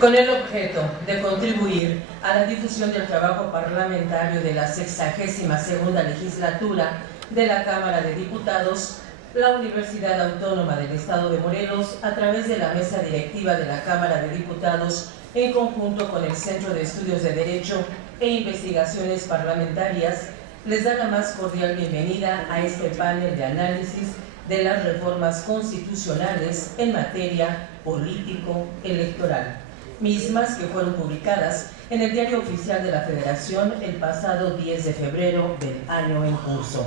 con el objeto de contribuir a la difusión del trabajo parlamentario de la 62ª legislatura de la Cámara de Diputados, la Universidad Autónoma del Estado de Morelos, a través de la mesa directiva de la Cámara de Diputados, en conjunto con el Centro de Estudios de Derecho e Investigaciones Parlamentarias, les da la más cordial bienvenida a este panel de análisis de las reformas constitucionales en materia político-electoral, mismas que fueron publicadas en el Diario Oficial de la Federación el pasado 10 de febrero del año en curso.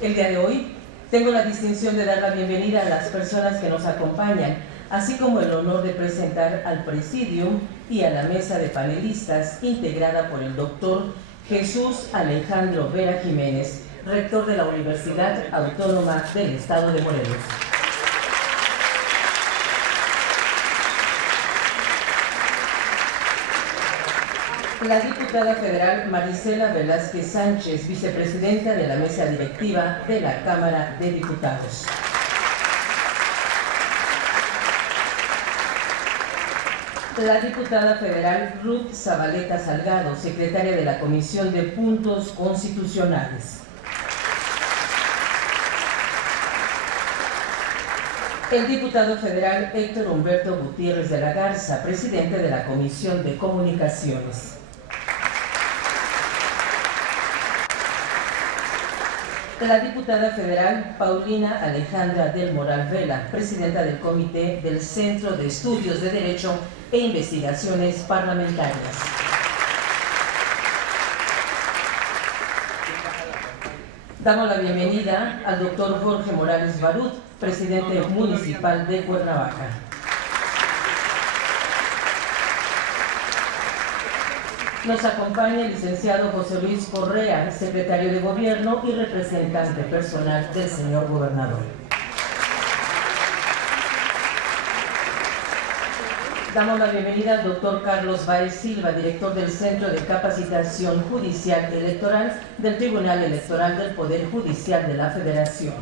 El día de hoy tengo la distinción de dar la bienvenida a las personas que nos acompañan, así como el honor de presentar al Presidium y a la mesa de panelistas integrada por el doctor Jesús Alejandro Vera Jiménez, rector de la Universidad Autónoma del Estado de Morelos. La diputada federal Marisela Velázquez Sánchez, vicepresidenta de la mesa directiva de la Cámara de Diputados. La diputada federal Ruth Zabaleta Salgado, secretaria de la Comisión de Puntos Constitucionales. El diputado federal Héctor Humberto Gutiérrez de la Garza, presidente de la Comisión de Comunicaciones. La diputada federal Paulina Alejandra del Moral Vela, presidenta del Comité del Centro de Estudios de Derecho e Investigaciones Parlamentarias. Damos la bienvenida al doctor Jorge Morales Barut, presidente municipal de Cuernavaca. Nos acompaña el licenciado José Luis Correa, secretario de Gobierno y representante personal del señor gobernador. Damos la bienvenida al doctor Carlos Báez Silva, director del Centro de Capacitación Judicial Electoral del Tribunal Electoral del Poder Judicial de la Federación.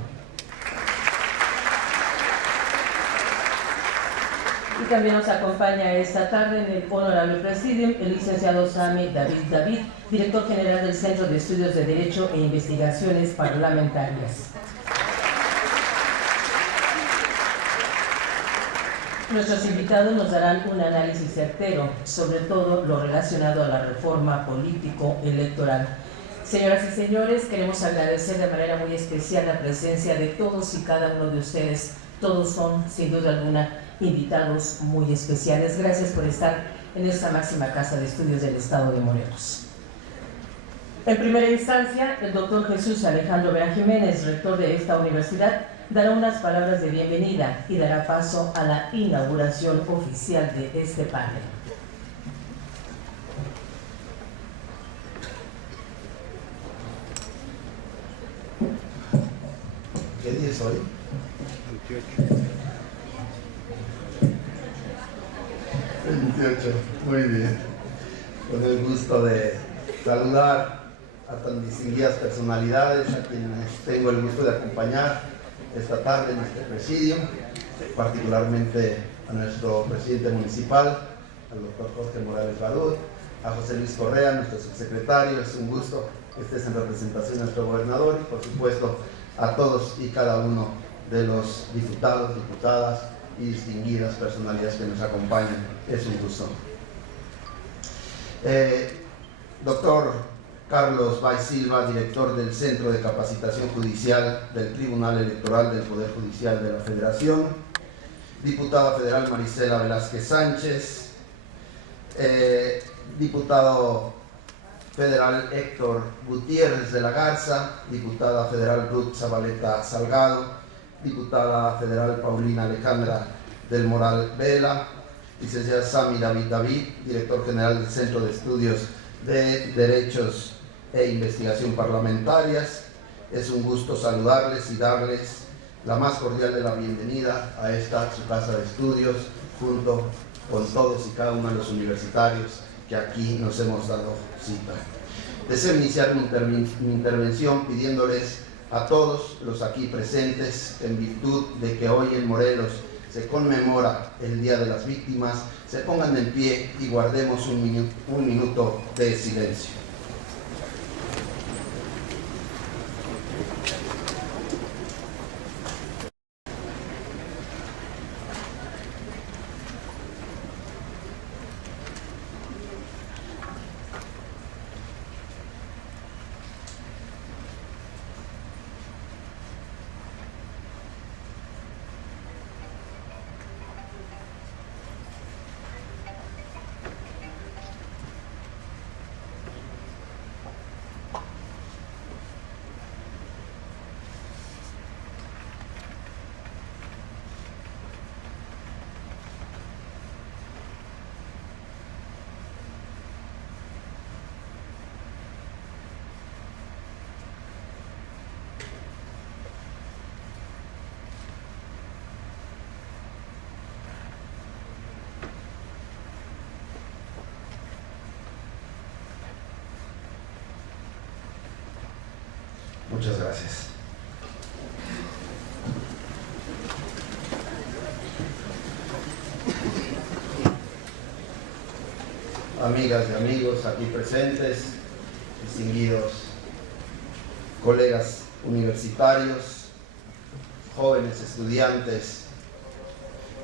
Y también nos acompaña esta tarde en el honorable presidium el licenciado Sami David, director general del Centro de Estudios de Derecho e Investigaciones Parlamentarias. Nuestros invitados nos darán un análisis certero, sobre todo lo relacionado a la reforma político-electoral. Señoras y señores, queremos agradecer de manera muy especial la presencia de todos y cada uno de ustedes. Todos son, sin duda alguna, invitados muy especiales. Gracias por estar en esta máxima casa de estudios del Estado de Morelos. En primera instancia, el doctor Jesús Alejandro Vera Jiménez, rector de esta universidad, dará unas palabras de bienvenida y dará paso a la inauguración oficial de este panel. ¿Qué día es hoy? 28, muy bien. Con el gusto de saludar a tan distinguidas personalidades a quienes tengo el gusto de acompañar esta tarde en este presidio, particularmente a nuestro presidente municipal, al doctor Jorge Morales Barut, a José Luis Correa, nuestro subsecretario. Es un gusto que estés en representación de nuestro gobernador y, por supuesto, a todos y cada uno de los diputados, diputadas y distinguidas personalidades que nos acompañan. Es un gusto. Doctor Carlos Báez Silva, director del Centro de Capacitación Judicial del Tribunal Electoral del Poder Judicial de la Federación. Diputada federal Marisela Velázquez Sánchez. Diputado federal Héctor Gutiérrez de la Garza. Diputada federal Ruth Zabaleta Salgado. Diputada federal Paulina Alejandra del Moral Vela, licenciada Sami David, director general del Centro de Estudios de Derechos e Investigación Parlamentarias. Es un gusto saludarles y darles la más cordial de la bienvenida a esta su casa de estudios, junto con todos y cada uno de los universitarios que aquí nos hemos dado cita. Deseo iniciar mi intervención pidiéndoles a todos los aquí presentes, en virtud de que hoy en Morelos se conmemora el Día de las Víctimas, se pongan en pie y guardemos un minuto de silencio. Muchas gracias. Amigas y amigos aquí presentes, distinguidos colegas universitarios, jóvenes estudiantes,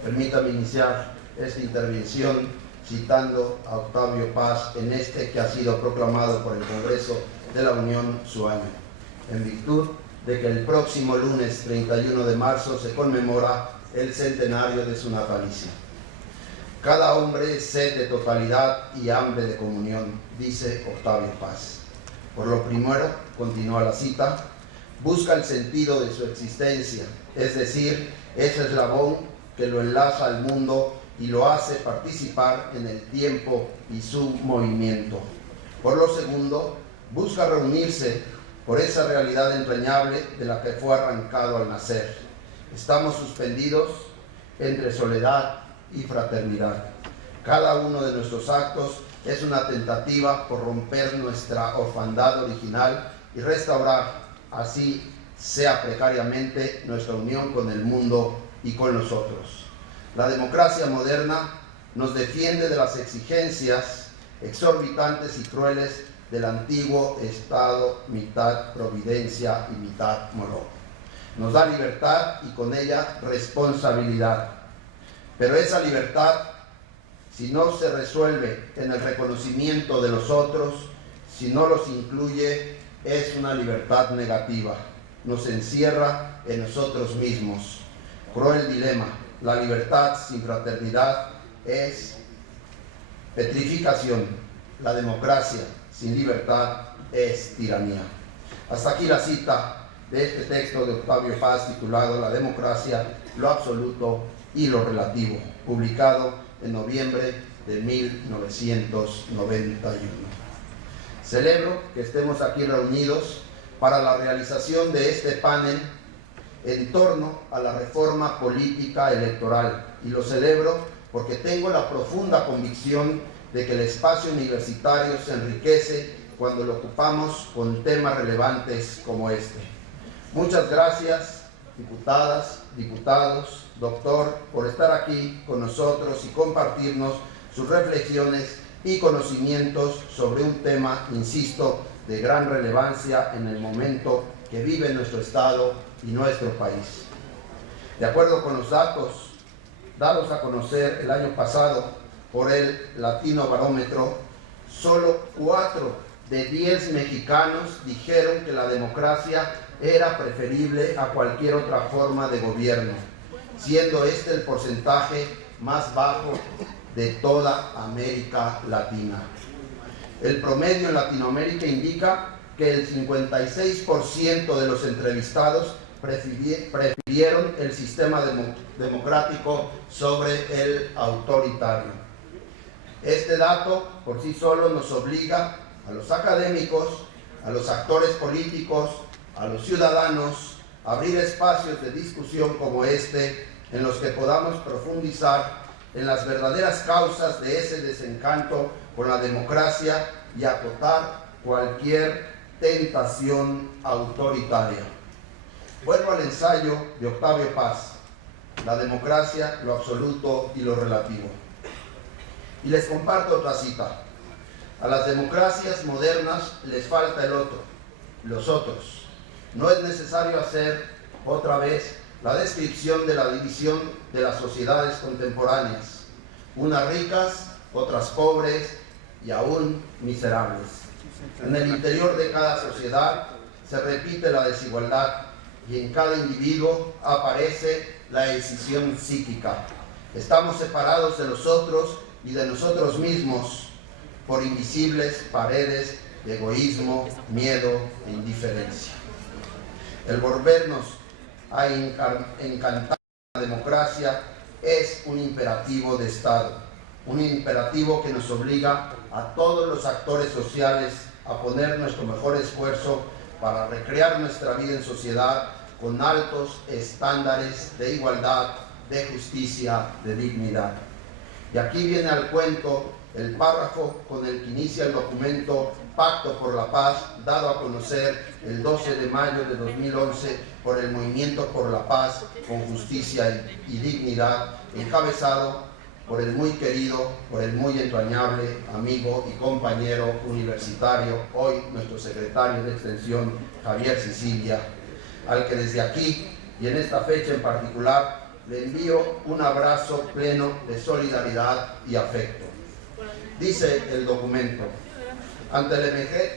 permítame iniciar esta intervención citando a Octavio Paz en este que ha sido proclamado por el Congreso de la Unión su año, en virtud de que el próximo lunes 31 de marzo se conmemora el centenario de su natalicio. Cada hombre es sed de totalidad y hambre de comunión, dice Octavio Paz. Por lo primero, continúa la cita, busca el sentido de su existencia, es decir, ese eslabón que lo enlaza al mundo y lo hace participar en el tiempo y su movimiento. Por lo segundo, busca reunirse por esa realidad entrañable de la que fue arrancado al nacer. Estamos suspendidos entre soledad y fraternidad. Cada uno de nuestros actos es una tentativa por romper nuestra orfandad original y restaurar, así sea precariamente, nuestra unión con el mundo y con nosotros. La democracia moderna nos defiende de las exigencias exorbitantes y crueles del antiguo Estado, mitad providencia y mitad morón. Nos da libertad y con ella responsabilidad. Pero esa libertad, si no se resuelve en el reconocimiento de los otros, si no los incluye, es una libertad negativa. Nos encierra en nosotros mismos. Cruel dilema. La libertad sin fraternidad es petrificación. La democracia sin libertad es tiranía. Hasta aquí la cita de este texto de Octavio Paz titulado La democracia, lo absoluto y lo relativo, publicado en noviembre de 1991. Celebro que estemos aquí reunidos para la realización de este panel en torno a la reforma política electoral, y lo celebro porque tengo la profunda convicción de que el espacio universitario se enriquece cuando lo ocupamos con temas relevantes como este. Muchas gracias, diputadas, diputados, doctor, por estar aquí con nosotros y compartirnos sus reflexiones y conocimientos sobre un tema, insisto, de gran relevancia en el momento que vive nuestro Estado y nuestro país. De acuerdo con los datos dados a conocer el año pasado por el Latino Barómetro, solo 4 de 10 mexicanos dijeron que la democracia era preferible a cualquier otra forma de gobierno, siendo este el porcentaje más bajo de toda América Latina. El promedio en Latinoamérica indica que el 56% de los entrevistados prefirieron el sistema democrático sobre el autoritario. Este dato por sí solo nos obliga a los académicos, a los actores políticos, a los ciudadanos, a abrir espacios de discusión como este, en los que podamos profundizar en las verdaderas causas de ese desencanto con la democracia y acotar cualquier tentación autoritaria. Vuelvo al ensayo de Octavio Paz. la democracia, lo absoluto y lo relativo. Y les comparto otra cita. A las democracias modernas les falta el otro, los otros. No es necesario hacer otra vez la descripción de la división de las sociedades contemporáneas, unas ricas, otras pobres y aún miserables. En el interior de cada sociedad se repite la desigualdad y en cada individuo aparece la escisión psíquica. Estamos separados de los otros y de nosotros mismos por invisibles paredes de egoísmo, miedo e indiferencia. El volvernos a encantar la democracia es un imperativo de Estado, un imperativo que nos obliga a todos los actores sociales a poner nuestro mejor esfuerzo para recrear nuestra vida en sociedad con altos estándares de igualdad, de justicia, de dignidad. Y aquí viene al cuento el párrafo con el que inicia el documento Pacto por la Paz, dado a conocer el 12 de mayo de 2011 por el Movimiento por la Paz con Justicia y Dignidad, encabezado por el muy querido, por el muy entrañable amigo y compañero universitario, hoy nuestro secretario de Extensión, Javier Sicilia, al que desde aquí y en esta fecha en particular le envío un abrazo pleno de solidaridad y afecto. Dice el documento: ante la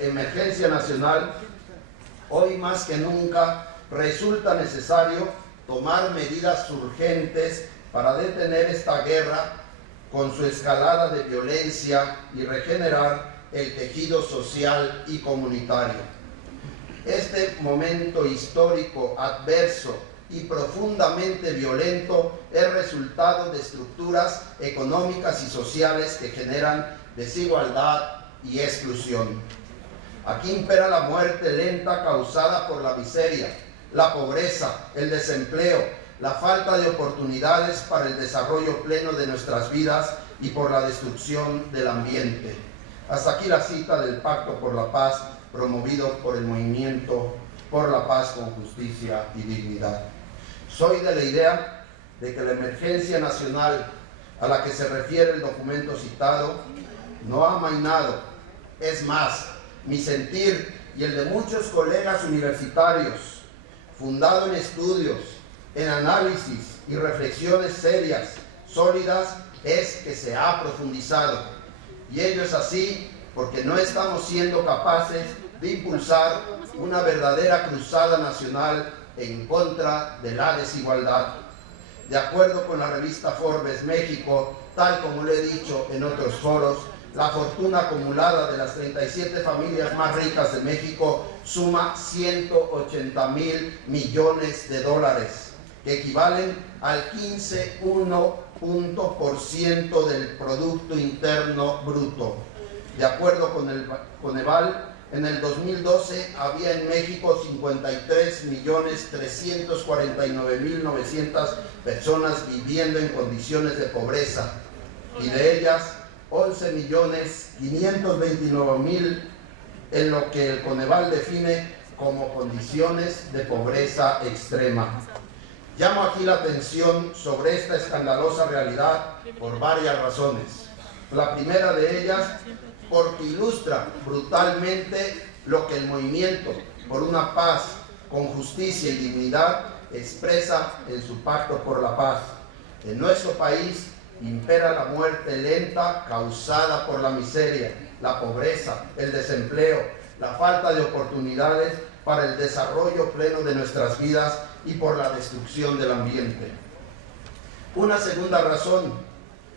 emergencia nacional, hoy más que nunca resulta necesario tomar medidas urgentes para detener esta guerra con su escalada de violencia y regenerar el tejido social y comunitario. Este momento histórico adverso y profundamente violento es resultado de estructuras económicas y sociales que generan desigualdad y exclusión. Aquí impera la muerte lenta causada por la miseria, la pobreza, el desempleo, la falta de oportunidades para el desarrollo pleno de nuestras vidas y por la destrucción del ambiente. Hasta aquí la cita del Pacto por la Paz promovido por el Movimiento por la Paz con Justicia y Dignidad. Soy de la idea de que la emergencia nacional a la que se refiere el documento citado no ha amainado. Es más, mi sentir y el de muchos colegas universitarios, fundado en estudios, en análisis y reflexiones serias, sólidas, es que se ha profundizado. Y ello es así porque no estamos siendo capaces de impulsar una verdadera cruzada nacional en contra de la desigualdad. De acuerdo con la revista Forbes México, tal como lo he dicho en otros foros, la fortuna acumulada de las 37 familias más ricas de México suma 180,000 millones de dólares, que equivalen al 15,1% del Producto Interno Bruto. De acuerdo con el Coneval, en el 2012 había en México 53.349.900 personas viviendo en condiciones de pobreza, y de ellas 11.529.000 en lo que el Coneval define como condiciones de pobreza extrema. Llamo aquí la atención sobre esta escandalosa realidad por varias razones. La primera de ellas, porque ilustra brutalmente lo que el Movimiento por una Paz con Justicia y Dignidad expresa en su Pacto por la Paz. En nuestro país impera la muerte lenta causada por la miseria, la pobreza, el desempleo, la falta de oportunidades para el desarrollo pleno de nuestras vidas y por la destrucción del ambiente. Una segunda razón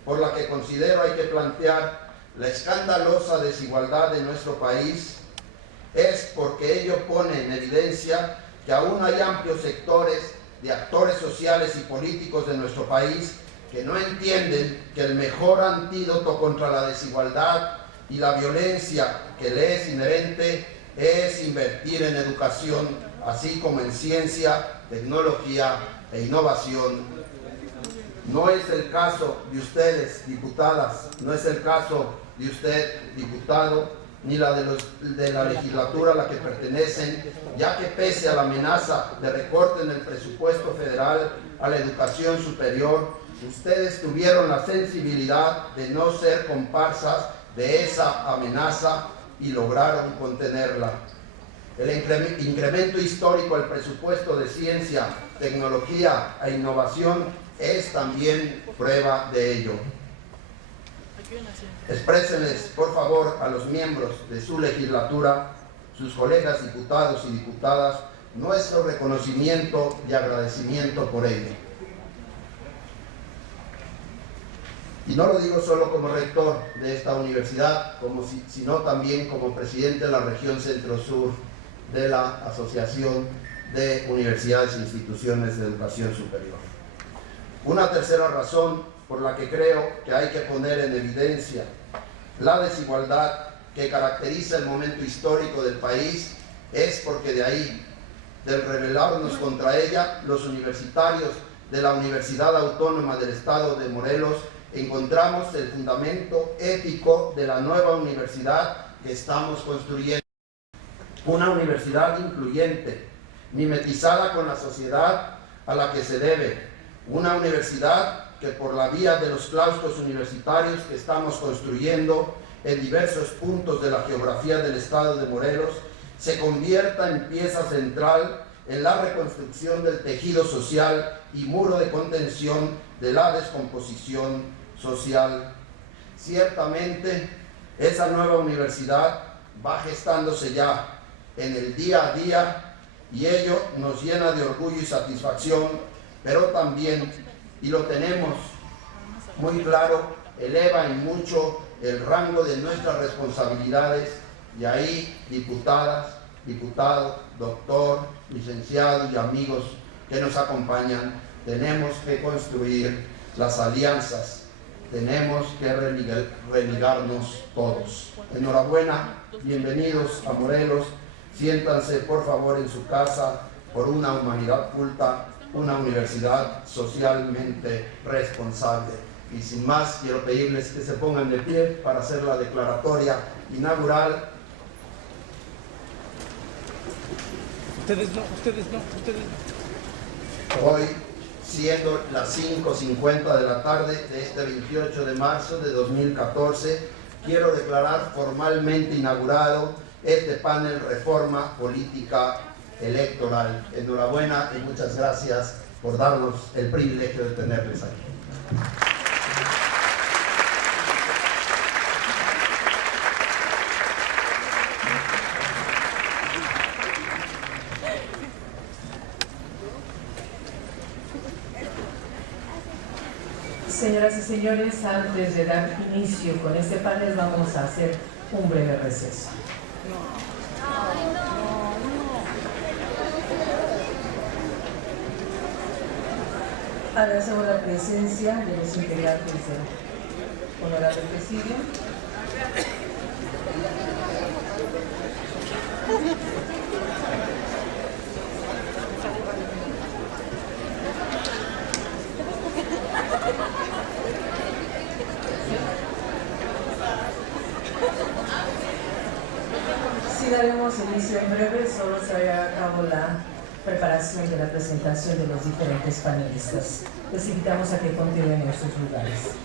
por la que considero hay que plantear la escandalosa desigualdad de nuestro país es porque ello pone en evidencia que aún hay amplios sectores de actores sociales y políticos de nuestro país que no entienden que el mejor antídoto contra la desigualdad y la violencia que le es inherente es invertir en educación, así como en ciencia, tecnología e innovación. No es el caso de ustedes, diputadas, no es el caso de usted, diputado, ni la de la legislatura a la que pertenecen, ya que pese a la amenaza de recorte en el presupuesto federal a la educación superior, ustedes tuvieron la sensibilidad de no ser comparsas de esa amenaza y lograron contenerla. El incremento histórico al presupuesto de ciencia, tecnología e innovación es también prueba de ello. Exprésenles, por favor, a los miembros de su legislatura, sus colegas diputados y diputadas, nuestro reconocimiento y agradecimiento por ello. Y no lo digo solo como rector de esta universidad, sino también como presidente de la región Centro-Sur de la Asociación de Universidades e Instituciones de Educación Superior. Una tercera razón por la que creo que hay que poner en evidencia la desigualdad que caracteriza el momento histórico del país es porque de ahí, del rebelarnos contra ella, los universitarios de la Universidad Autónoma del Estado de Morelos encontramos el fundamento ético de la nueva universidad que estamos construyendo. Una universidad incluyente, mimetizada con la sociedad a la que se debe. Una universidad que por la vía de los claustros universitarios que estamos construyendo en diversos puntos de la geografía del Estado de Morelos, se convierta en pieza central en la reconstrucción del tejido social y muro de contención de la descomposición social. Ciertamente, esa nueva universidad va gestándose ya en el día a día y ello nos llena de orgullo y satisfacción, pero también, y lo tenemos muy claro, eleva en mucho el rango de nuestras responsabilidades y ahí, diputadas, diputados, doctor, licenciados y amigos que nos acompañan, tenemos que construir las alianzas, tenemos que religarnos todos. Enhorabuena, bienvenidos a Morelos, siéntanse por favor en su casa por una humanidad culta, una universidad socialmente responsable. Y sin más, quiero pedirles que se pongan de pie para hacer la declaratoria inaugural. Ustedes no. Hoy, siendo las 5:50 de la tarde de este 28 de marzo de 2014, quiero declarar formalmente inaugurado este panel Reforma Política Electoral. Enhorabuena y muchas gracias por darnos el privilegio de tenerles aquí. Señoras y señores, antes de dar inicio con este panel, vamos a hacer un breve receso. Agradecemos la presencia de los integrantes del honorable presidio. Sí daremos inicio en breve, solo se hará a cabo la preparación de la presentación de los diferentes panelistas. Les invitamos a que continúen en sus lugares.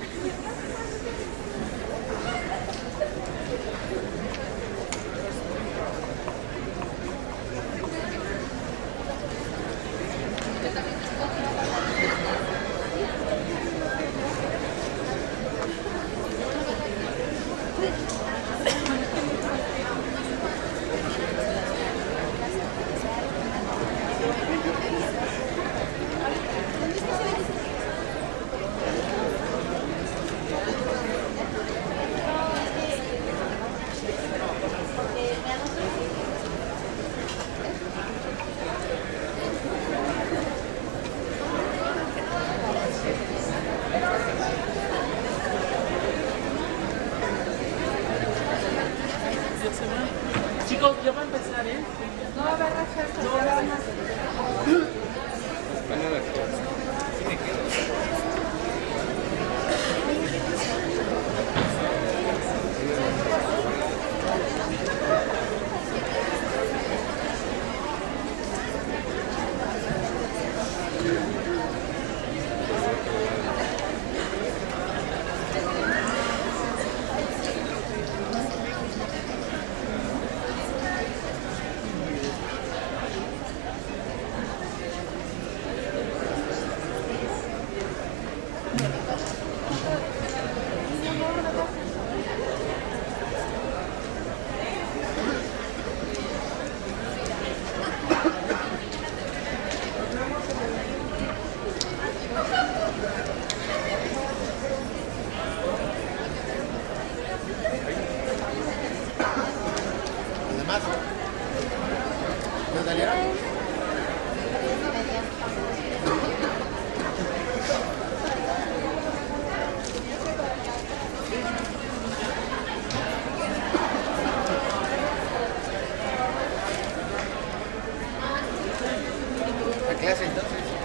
clase entonces.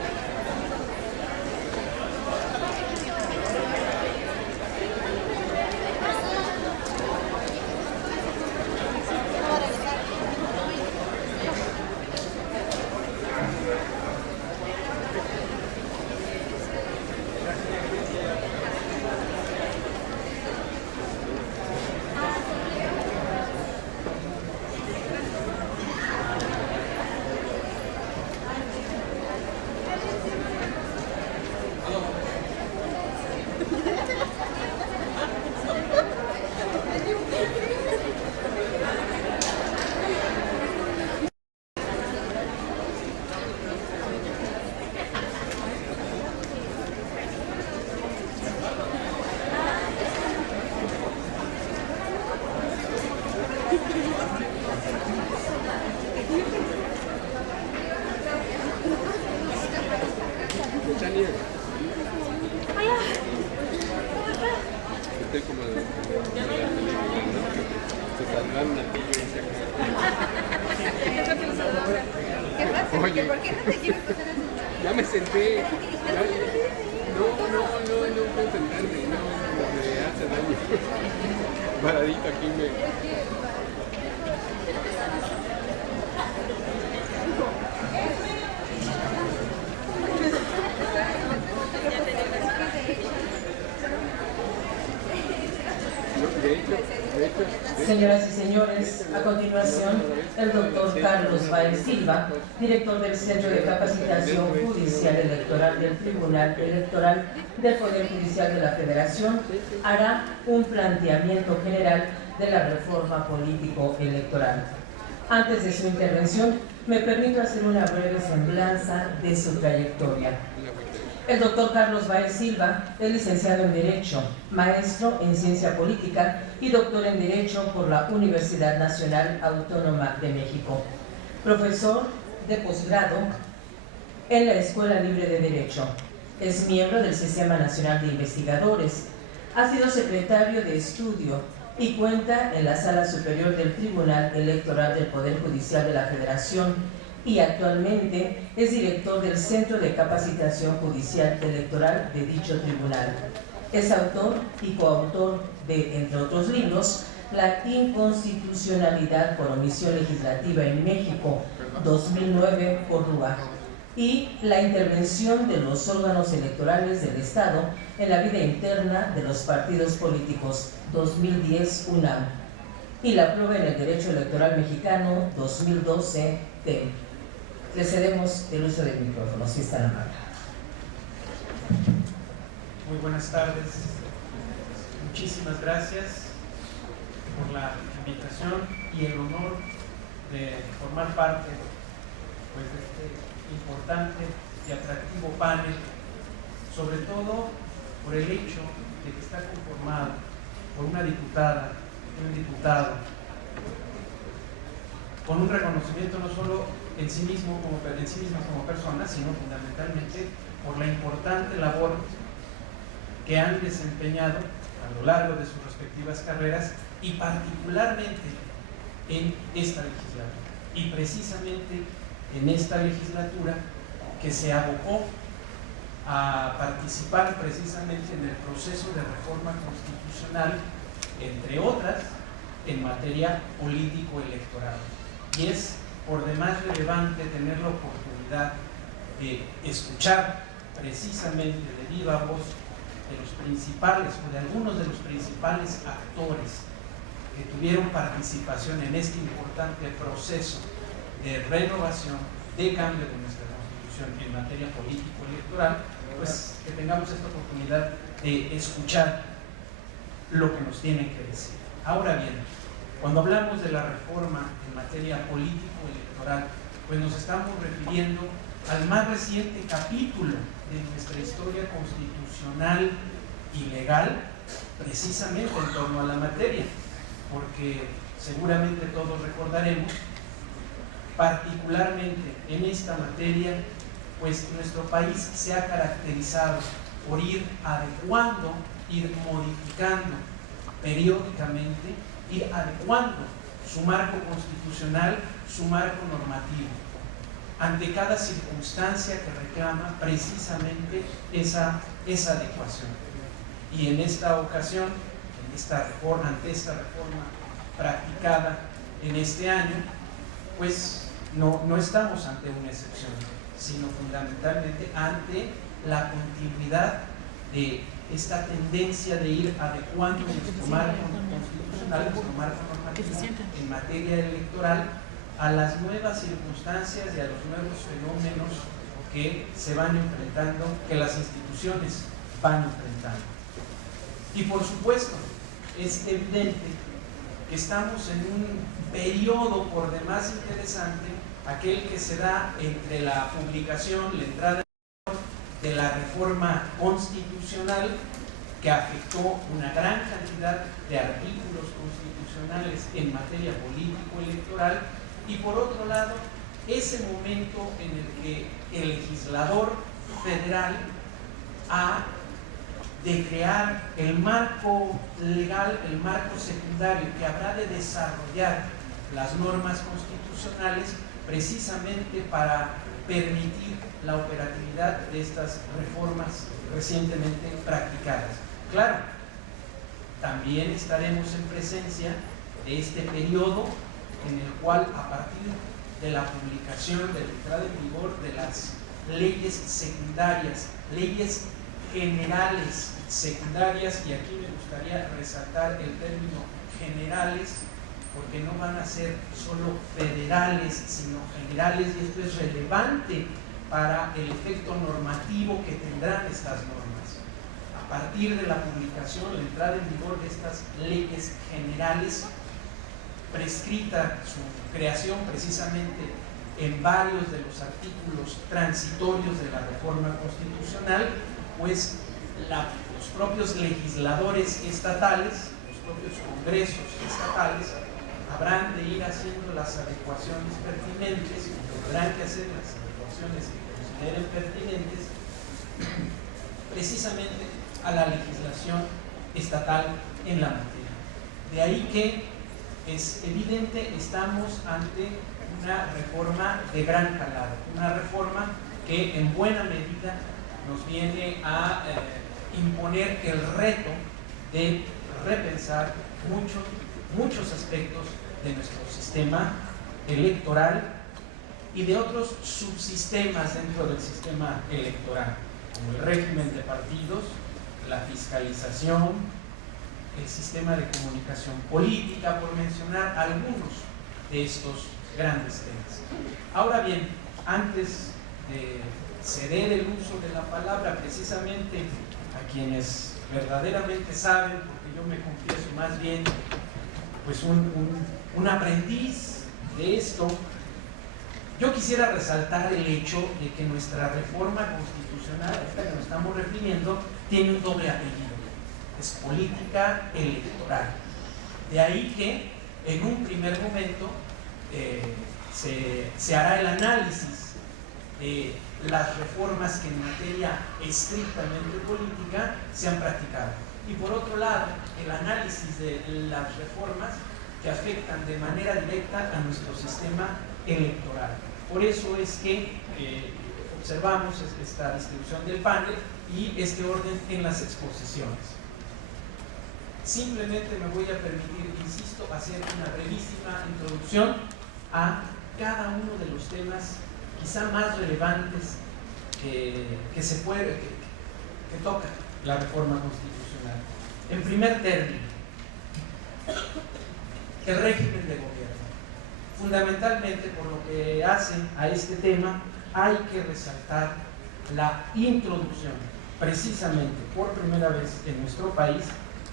Estoy como de la película, ¿no? Se saludan a ti y ¿Qué pasa? Oye. ¿Por qué no te quieres pasar así? ya me senté. No puedo sentarme, no, me hace daño. Paradito aquí me... Señoras y señores, a continuación, el doctor Carlos Báez Silva, director del Centro de Capacitación Judicial Electoral del Tribunal Electoral del Poder Judicial de la Federación, hará un planteamiento general de la reforma político-electoral. Antes de su intervención, me permito hacer una breve semblanza de su trayectoria. El doctor Carlos Báez Silva es licenciado en Derecho, maestro en Ciencia Política y doctor en Derecho por la Universidad Nacional Autónoma de México. Profesor de posgrado en la Escuela Libre de Derecho. Es miembro del Sistema Nacional de Investigadores. Ha sido secretario de estudio y cuenta en la Sala Superior del Tribunal Electoral del Poder Judicial de la Federación y actualmente es director del Centro de Capacitación Judicial Electoral de dicho tribunal. Es autor y coautor de, entre otros libros, La inconstitucionalidad por omisión legislativa en México, 2009 por RUA, y La intervención de los órganos electorales del Estado en la vida interna de los partidos políticos, 2010 UNAM, y La prueba en el derecho electoral mexicano, 2012 TEM. Le cedemos el uso del micrófono, si está en la mano. Muy buenas tardes. Muchísimas gracias por la invitación y el honor de formar parte pues, de este importante y atractivo panel, sobre todo por el hecho de que está conformado por una diputada y un diputado con un reconocimiento no solo en sí mismos como personas, sino fundamentalmente por la importante labor que han desempeñado a lo largo de sus respectivas carreras y particularmente en esta legislatura. Y precisamente en esta legislatura que se abocó a participar precisamente en el proceso de reforma constitucional, entre otras, en materia político-electoral. Y es por demás relevante tener la oportunidad de escuchar precisamente de viva voz de los principales o de algunos de los principales actores que tuvieron participación en este importante proceso de renovación, de cambio de nuestra Constitución en materia político-electoral, pues que tengamos esta oportunidad de escuchar lo que nos tienen que decir. Ahora bien, cuando hablamos de la reforma en materia político-electoral, pues nos estamos refiriendo al más reciente capítulo de nuestra historia constitucional y legal, precisamente en torno a la materia, porque seguramente todos recordaremos, particularmente en esta materia, pues nuestro país se ha caracterizado por ir adecuando, ir modificando periódicamente, ir adecuando su marco constitucional, su marco normativo, ante cada circunstancia que reclama precisamente esa adecuación. Y en esta ocasión, ante esta reforma practicada en este año, pues no estamos ante una excepción, sino fundamentalmente ante la continuidad de esta tendencia de ir adecuando nuestro marco constitucional, nuestro marco normativo en materia electoral a las nuevas circunstancias y a los nuevos fenómenos que se van enfrentando, que las instituciones van enfrentando. Y por supuesto, es evidente que estamos en un periodo por demás interesante, aquel que se da entre la publicación, la entrada de la reforma constitucional, que afectó una gran cantidad de artículos constitucionales en materia político-electoral, y por otro lado, ese momento en el que el legislador federal ha de crear el marco legal, el marco secundario que habrá de desarrollar las normas constitucionales precisamente para permitir la operatividad de estas reformas recientemente practicadas. Claro, también estaremos en presencia de este periodo en el cual, a partir de la publicación, de la entrada en vigor de las leyes secundarias, leyes generales secundarias, y aquí me gustaría resaltar el término generales, porque no van a ser solo federales, sino generales, y esto es relevante para el efecto normativo que tendrán estas normas. A partir de la publicación, la entrada en vigor de estas leyes generales, prescrita su creación precisamente en varios de los artículos transitorios de la reforma constitucional, pues los propios legisladores estatales, los propios congresos estatales, habrán de ir haciendo las adecuaciones pertinentes, tendrán que hacer las adecuaciones que consideren pertinentes precisamente a la legislación estatal en la materia. De ahí que es evidente, estamos ante una reforma de gran calado, una reforma que en buena medida nos viene a imponer el reto de repensar muchos aspectos de nuestro sistema electoral y de otros subsistemas dentro del sistema electoral, como el régimen de partidos, la fiscalización, el sistema de comunicación política, por mencionar algunos de estos grandes temas. Ahora bien, antes de ceder el uso de la palabra precisamente a quienes verdaderamente saben, porque yo me confieso más bien pues un aprendiz de esto, yo quisiera resaltar el hecho de que nuestra reforma constitucional, a esta que nos estamos refiriendo, tiene un doble apellido: es política electoral. De ahí que en un primer momento se hará el análisis de las reformas que en materia estrictamente política se han practicado, y por otro lado el análisis de las reformas que afectan de manera directa a nuestro sistema electoral. Por eso es que observamos esta distribución del panel y este orden en las exposiciones. Simplemente me voy a permitir, insisto, hacer una brevísima introducción a cada uno de los temas quizá más relevantes que toca la reforma constitucional. En primer término, el régimen de gobierno. Fundamentalmente, por lo que hace a este tema, hay que resaltar la introducción, precisamente por primera vez en nuestro país,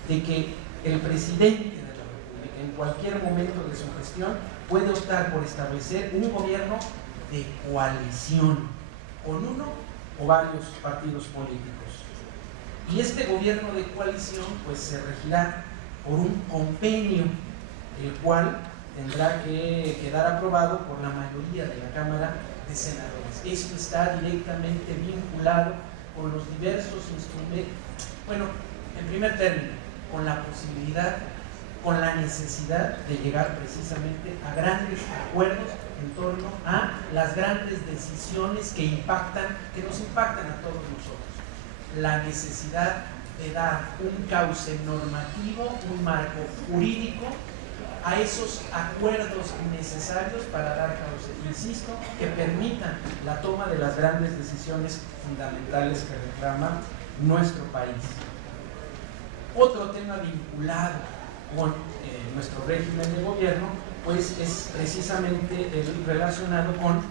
de que el presidente de la República, en cualquier momento de su gestión, puede optar por establecer un gobierno de coalición con uno o varios partidos políticos. Y este gobierno de coalición pues se regirá por un convenio, el cual tendrá que quedar aprobado por la mayoría de la Cámara de Senadores. Esto está directamente vinculado con los diversos instrumentos, bueno, en primer término, con la posibilidad, con la necesidad de llegar precisamente a grandes acuerdos en torno a las grandes decisiones que nos impactan a todos nosotros. La necesidad de dar un cauce normativo, un marco jurídico a esos acuerdos necesarios para dar cauce, insisto, que permitan la toma de las grandes decisiones fundamentales que reclama nuestro país. Otro tema vinculado con nuestro régimen de gobierno, pues es precisamente el relacionado con,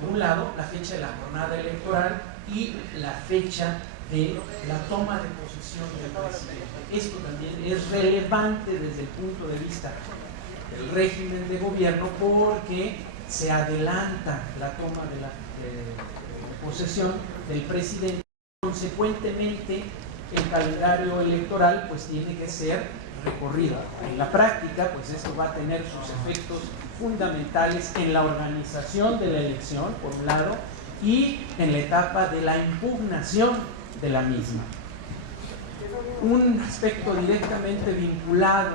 por un lado, la fecha de la jornada electoral y la fecha de la toma de posesión del presidente. Esto también es relevante desde el punto de vista del régimen de gobierno porque se adelanta la toma de la posesión del presidente. Consecuentemente, el calendario electoral pues tiene que ser recorrido. En la práctica, pues esto va a tener sus efectos fundamentales en la organización de la elección, por un lado, y en la etapa de la impugnación de la misma. Un aspecto directamente vinculado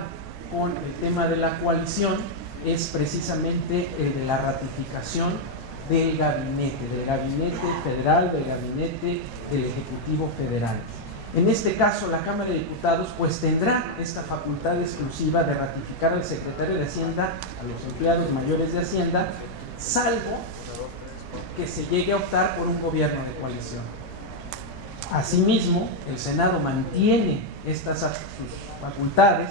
con el tema de la coalición es precisamente el de la ratificación del gabinete federal, del gabinete del Ejecutivo Federal. En este caso, la Cámara de Diputados pues tendrá esta facultad exclusiva de ratificar al secretario de Hacienda, a los empleados mayores de Hacienda, salvo que se llegue a optar por un gobierno de coalición. Asimismo, el Senado mantiene sus facultades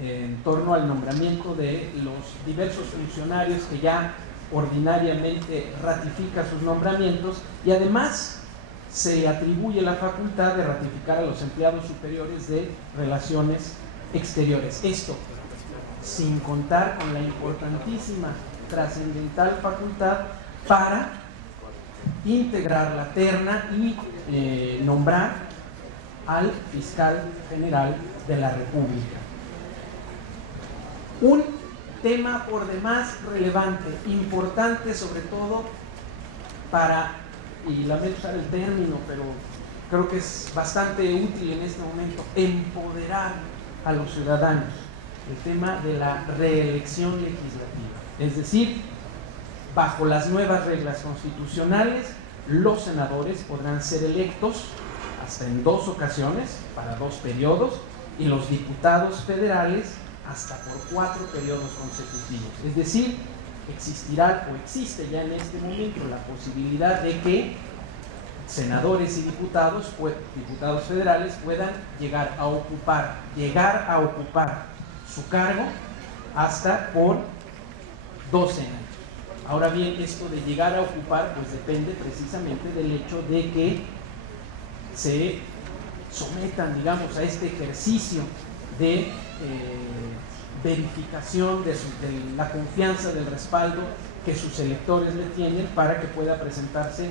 en torno al nombramiento de los diversos funcionarios que ya ordinariamente ratifica sus nombramientos y además se le atribuye la facultad de ratificar a los empleados superiores de Relaciones Exteriores. Esto sin contar con la importantísima, trascendental facultad para integrar la terna y nombrar al fiscal general de la República. Un tema por demás relevante, importante sobre todo para, y lamento usar el término, pero creo que es bastante útil en este momento, empoderar a los ciudadanos, el tema de la reelección legislativa. Es decir, bajo las nuevas reglas constitucionales, los senadores podrán ser electos hasta en 2 ocasiones, para 2 periodos, y los diputados federales hasta por 4 periodos consecutivos. Es decir, existirá o existe ya en este momento la posibilidad de que senadores y diputados federales puedan llegar a ocupar su cargo hasta por 12 años. Ahora bien, esto de llegar a ocupar pues depende precisamente del hecho de que se sometan, digamos, a este ejercicio de verificación de la confianza, del respaldo que sus electores le tienen para que pueda presentarse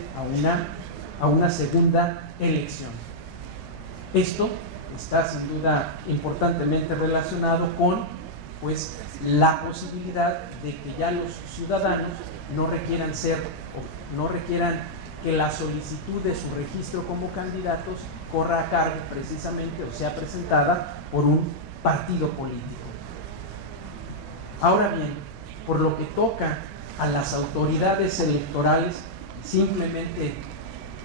a una segunda elección. Esto está sin duda importantemente relacionado con pues la posibilidad de que ya los ciudadanos no requieran que la solicitud de su registro como candidatos corra a cargo precisamente o sea presentada por un partido político. Ahora bien, por lo que toca a las autoridades electorales, simplemente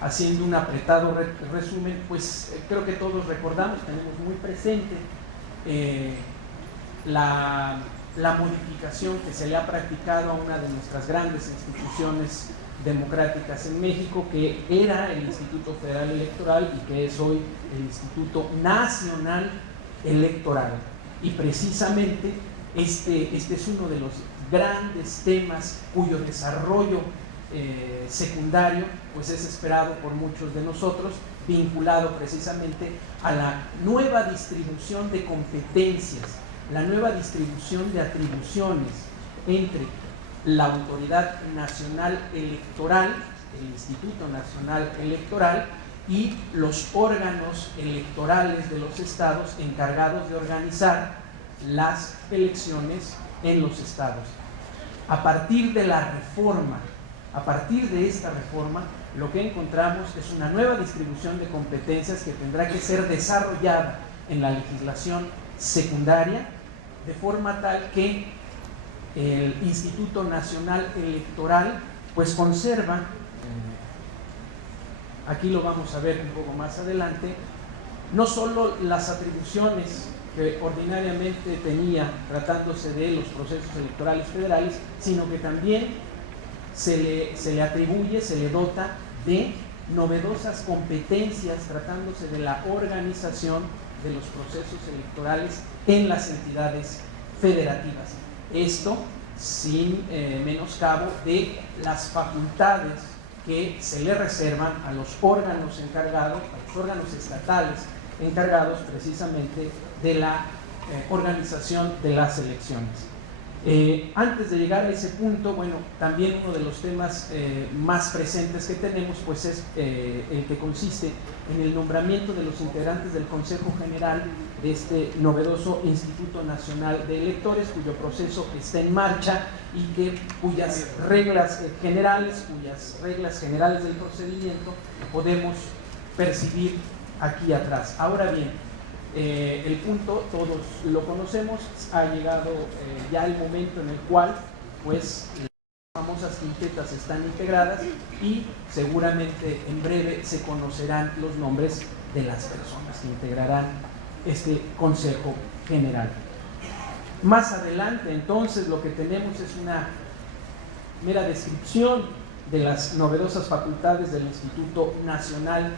haciendo un apretado resumen, pues creo que todos recordamos, tenemos muy presente la modificación que se le ha practicado a una de nuestras grandes instituciones democráticas en México, que era el Instituto Federal Electoral y que es hoy el Instituto Nacional Electoral. Y precisamente este es uno de los grandes temas cuyo desarrollo secundario pues es esperado por muchos de nosotros, vinculado precisamente a la nueva distribución de competencias, la nueva distribución de atribuciones entre la Autoridad Nacional Electoral, el Instituto Nacional Electoral, y los órganos electorales de los estados encargados de organizar las elecciones en los estados. A partir de esta reforma, lo que encontramos es una nueva distribución de competencias que tendrá que ser desarrollada en la legislación secundaria, de forma tal que el Instituto Nacional Electoral pues conserva, aquí lo vamos a ver un poco más adelante, no solo las atribuciones que ordinariamente tenía tratándose de los procesos electorales federales, sino que también se le atribuye, se le dota de novedosas competencias tratándose de la organización de los procesos electorales en las entidades federativas. Esto sin menoscabo de las facultades que se le reservan a los órganos encargados, a los órganos estatales encargados precisamente de la organización de las elecciones. Antes de llegar a ese punto, bueno, también uno de los temas más presentes que tenemos pues es el que consiste en el nombramiento de los integrantes del Consejo General de este novedoso Instituto Nacional de Electores, cuyo proceso está en marcha y cuyas reglas generales del procedimiento podemos percibir aquí atrás. Ahora bien, el punto todos lo conocemos, ha llegado ya el momento en el cual pues las famosas quintetas están integradas y seguramente en breve se conocerán los nombres de las personas que integrarán este Consejo General. Más adelante entonces lo que tenemos es una mera descripción de las novedosas facultades del Instituto Nacional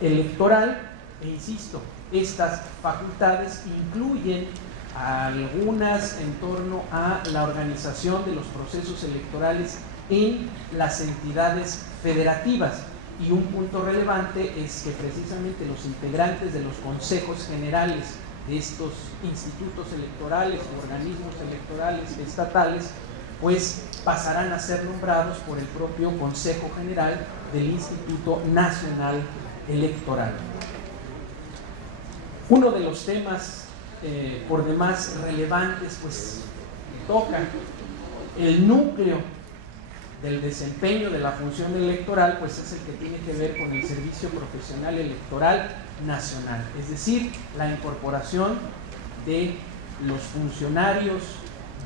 Electoral e insisto, estas facultades incluyen algunas en torno a la organización de los procesos electorales en las entidades federativas. Y un punto relevante es que precisamente los integrantes de los consejos generales de estos institutos electorales o organismos electorales estatales pues pasarán a ser nombrados por el propio Consejo General del Instituto Nacional Electoral. Uno de los temas por demás relevantes pues toca el núcleo del desempeño de la función electoral, pues es el que tiene que ver con el Servicio Profesional Electoral Nacional, es decir, la incorporación de los funcionarios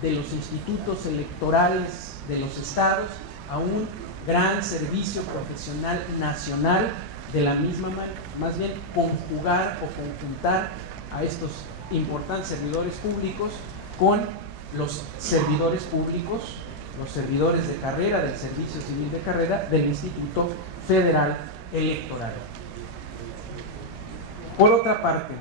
de los institutos electorales de los estados a un gran servicio profesional nacional, de la misma manera, más bien conjugar o conjuntar a estos importantes servidores públicos con los servidores públicos, los servidores de carrera del Servicio Civil de Carrera del Instituto Federal Electoral. Por otra parte,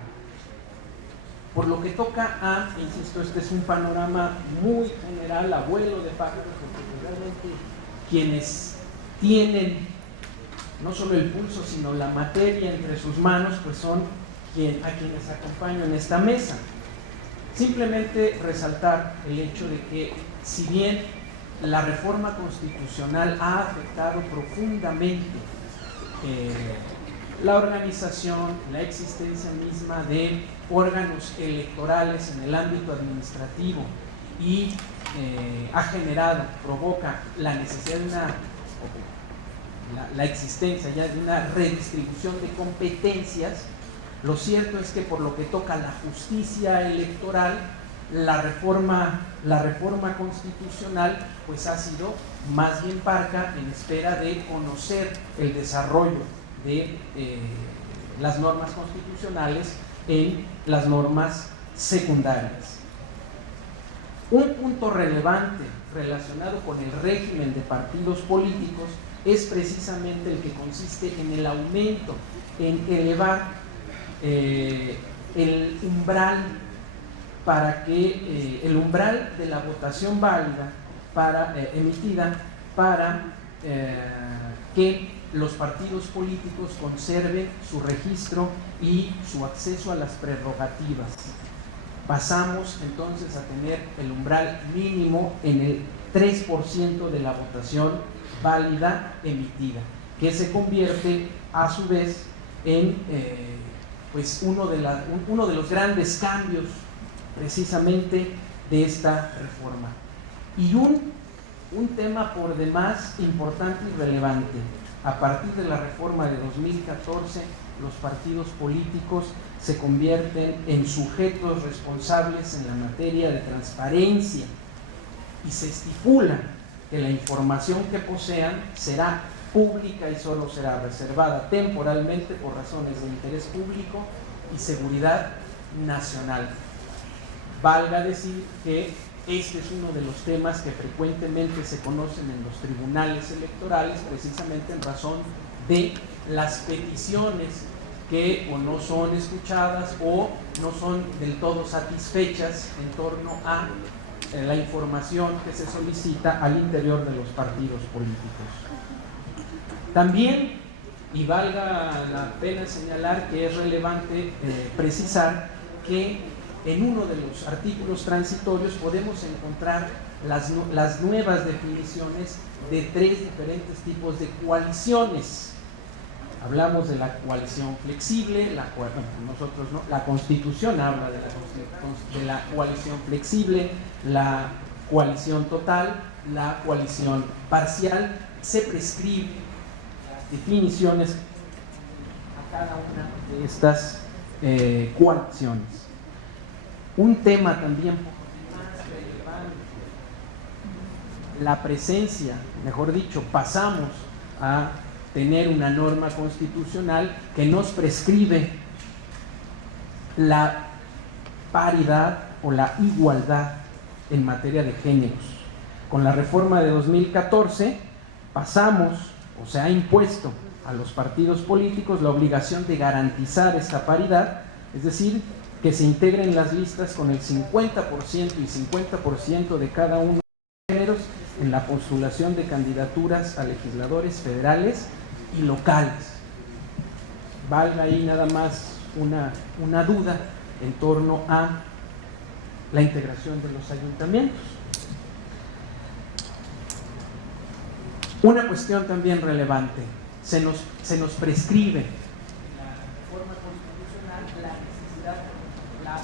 por lo que toca a, insisto, este es un panorama muy general, abuelo de pájaros, porque realmente quienes tienen no solo el pulso, sino la materia entre sus manos, pues son a quienes acompaño en esta mesa. Simplemente resaltar el hecho de que, si bien la reforma constitucional ha afectado profundamente la organización, la existencia misma de órganos electorales en el ámbito administrativo y provoca la necesidad de la existencia ya de una redistribución de competencias, lo cierto es que por lo que toca a la justicia electoral, la reforma constitucional pues ha sido más bien parca en espera de conocer el desarrollo de las normas constitucionales en las normas secundarias. Un punto relevante relacionado con el régimen de partidos políticos es precisamente el que consiste en el aumento, en elevar el umbral para que el umbral de la votación válida emitida para que los partidos políticos conserven su registro y su acceso a las prerrogativas. Pasamos entonces a tener el umbral mínimo en el 3% de la votación válida emitida, que se convierte a su vez en pues uno de los grandes cambios precisamente de esta reforma. Y un tema por demás importante y relevante: a partir de la reforma de 2014, los partidos políticos se convierten en sujetos responsables en la materia de transparencia y se estipula que la información que posean será pública y solo será reservada temporalmente por razones de interés público y seguridad nacional. Valga decir que este es uno de los temas que frecuentemente se conocen en los tribunales electorales, precisamente en razón de las peticiones que o no son escuchadas o no son del todo satisfechas en torno a la información que se solicita al interior de los partidos políticos. También, y valga la pena señalar que es relevante precisar que en uno de los artículos transitorios podemos encontrar las nuevas definiciones de 3 diferentes tipos de coaliciones. Hablamos de la coalición flexible, nosotros no, la Constitución habla de la coalición flexible, la coalición total, la coalición parcial. Se prescribe las definiciones a cada una de estas coaliciones. Un tema también más relevante, la presencia, mejor dicho, pasamos a tener una norma constitucional que nos prescribe la paridad o la igualdad en materia de géneros. Con la reforma de 2014 pasamos, o se ha impuesto a los partidos políticos la obligación de garantizar esta paridad, es decir, que se integren las listas con el 50% y 50% de cada uno de los géneros en la postulación de candidaturas a legisladores federales y locales. Valga ahí nada más una duda en torno a la integración de los ayuntamientos. Una cuestión también relevante, se nos prescribe la reforma constitucional la necesidad, la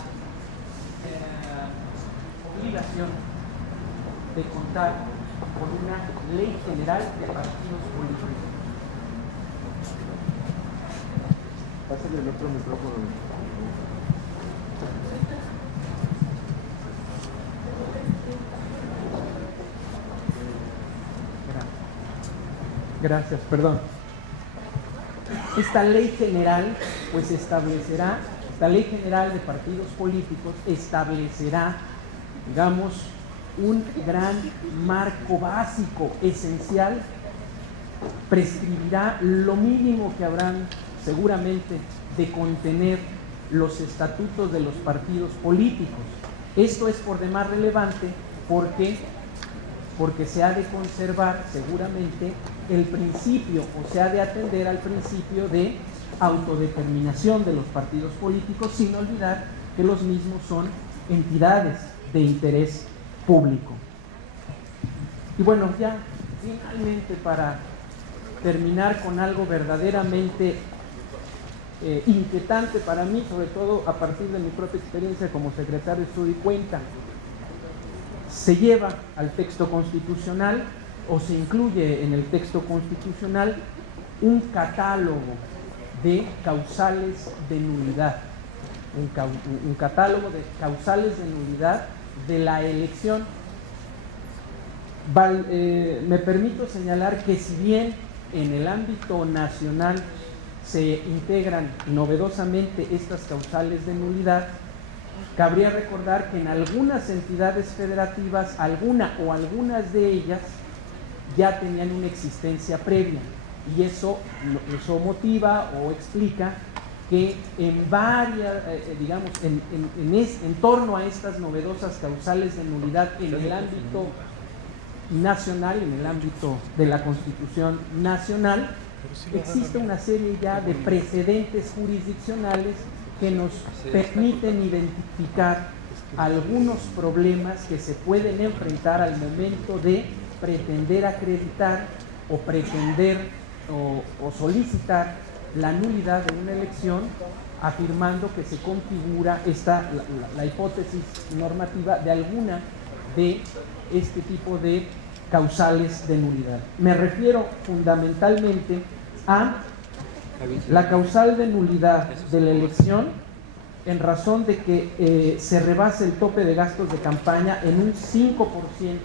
obligación de contar con una ley general de partidos políticos. Pásale el otro micrófono. Gracias, perdón. Esta ley general, pues establecerá, esta ley general de partidos políticos establecerá, digamos, un gran marco básico, esencial, prescribirá lo mínimo que habrán seguramente de contener los estatutos de los partidos políticos. Esto es por demás relevante porque se ha de conservar seguramente el principio, o se ha de atender al principio de autodeterminación de los partidos políticos, sin olvidar que los mismos son entidades de interés público. Y bueno, ya finalmente, para terminar con algo verdaderamente inquietante para mí, sobre todo a partir de mi propia experiencia como secretario de Estudio y Cuenta, se lleva al texto constitucional o se incluye en el texto constitucional un catálogo de causales de nulidad, un catálogo de causales de nulidad de la elección. Me permito señalar que si bien en el ámbito nacional se integran novedosamente estas causales de nulidad, cabría recordar que en algunas entidades federativas, algunas de ellas ya tenían una existencia previa, y eso motiva o explica que en varias, digamos, en torno a estas novedosas causales de nulidad en el ámbito nacional, en el ámbito de la Constitución nacional, existe una serie ya de precedentes jurisdiccionales que nos permiten identificar algunos problemas que se pueden enfrentar al momento de pretender acreditar o pretender o solicitar la nulidad de una elección, afirmando que se configura la hipótesis normativa de alguna de este tipo de causales de nulidad. Me refiero fundamentalmente a la causal de nulidad de la elección en razón de que se rebase el tope de gastos de campaña en un 5%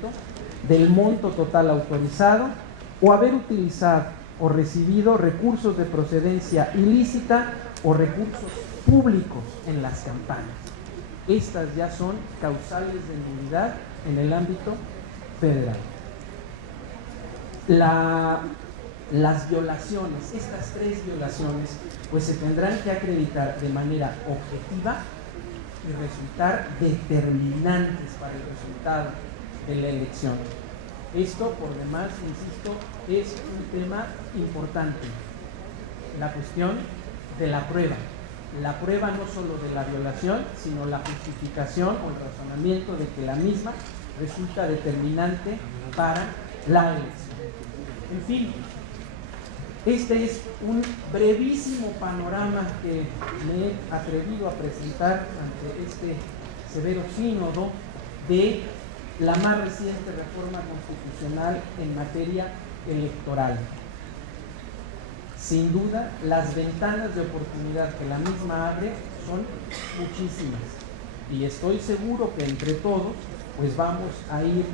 del monto total autorizado, o haber utilizado o recibido recursos de procedencia ilícita o recursos públicos en las campañas. Estas ya son causales de nulidad en el ámbito federal. Las violaciones, estas 3 violaciones, pues se tendrán que acreditar de manera objetiva y resultar determinantes para el resultado de la elección. Esto, por demás, insisto, es un tema importante. La cuestión de la prueba. La prueba no solo de la violación, sino la justificación o el razonamiento de que la misma resulta determinante para la elección. En fin, este es un brevísimo panorama que me he atrevido a presentar ante este severo sínodo de la más reciente reforma constitucional en materia electoral. Sin duda, las ventanas de oportunidad que la misma abre son muchísimas, y estoy seguro que entre todos pues vamos a ir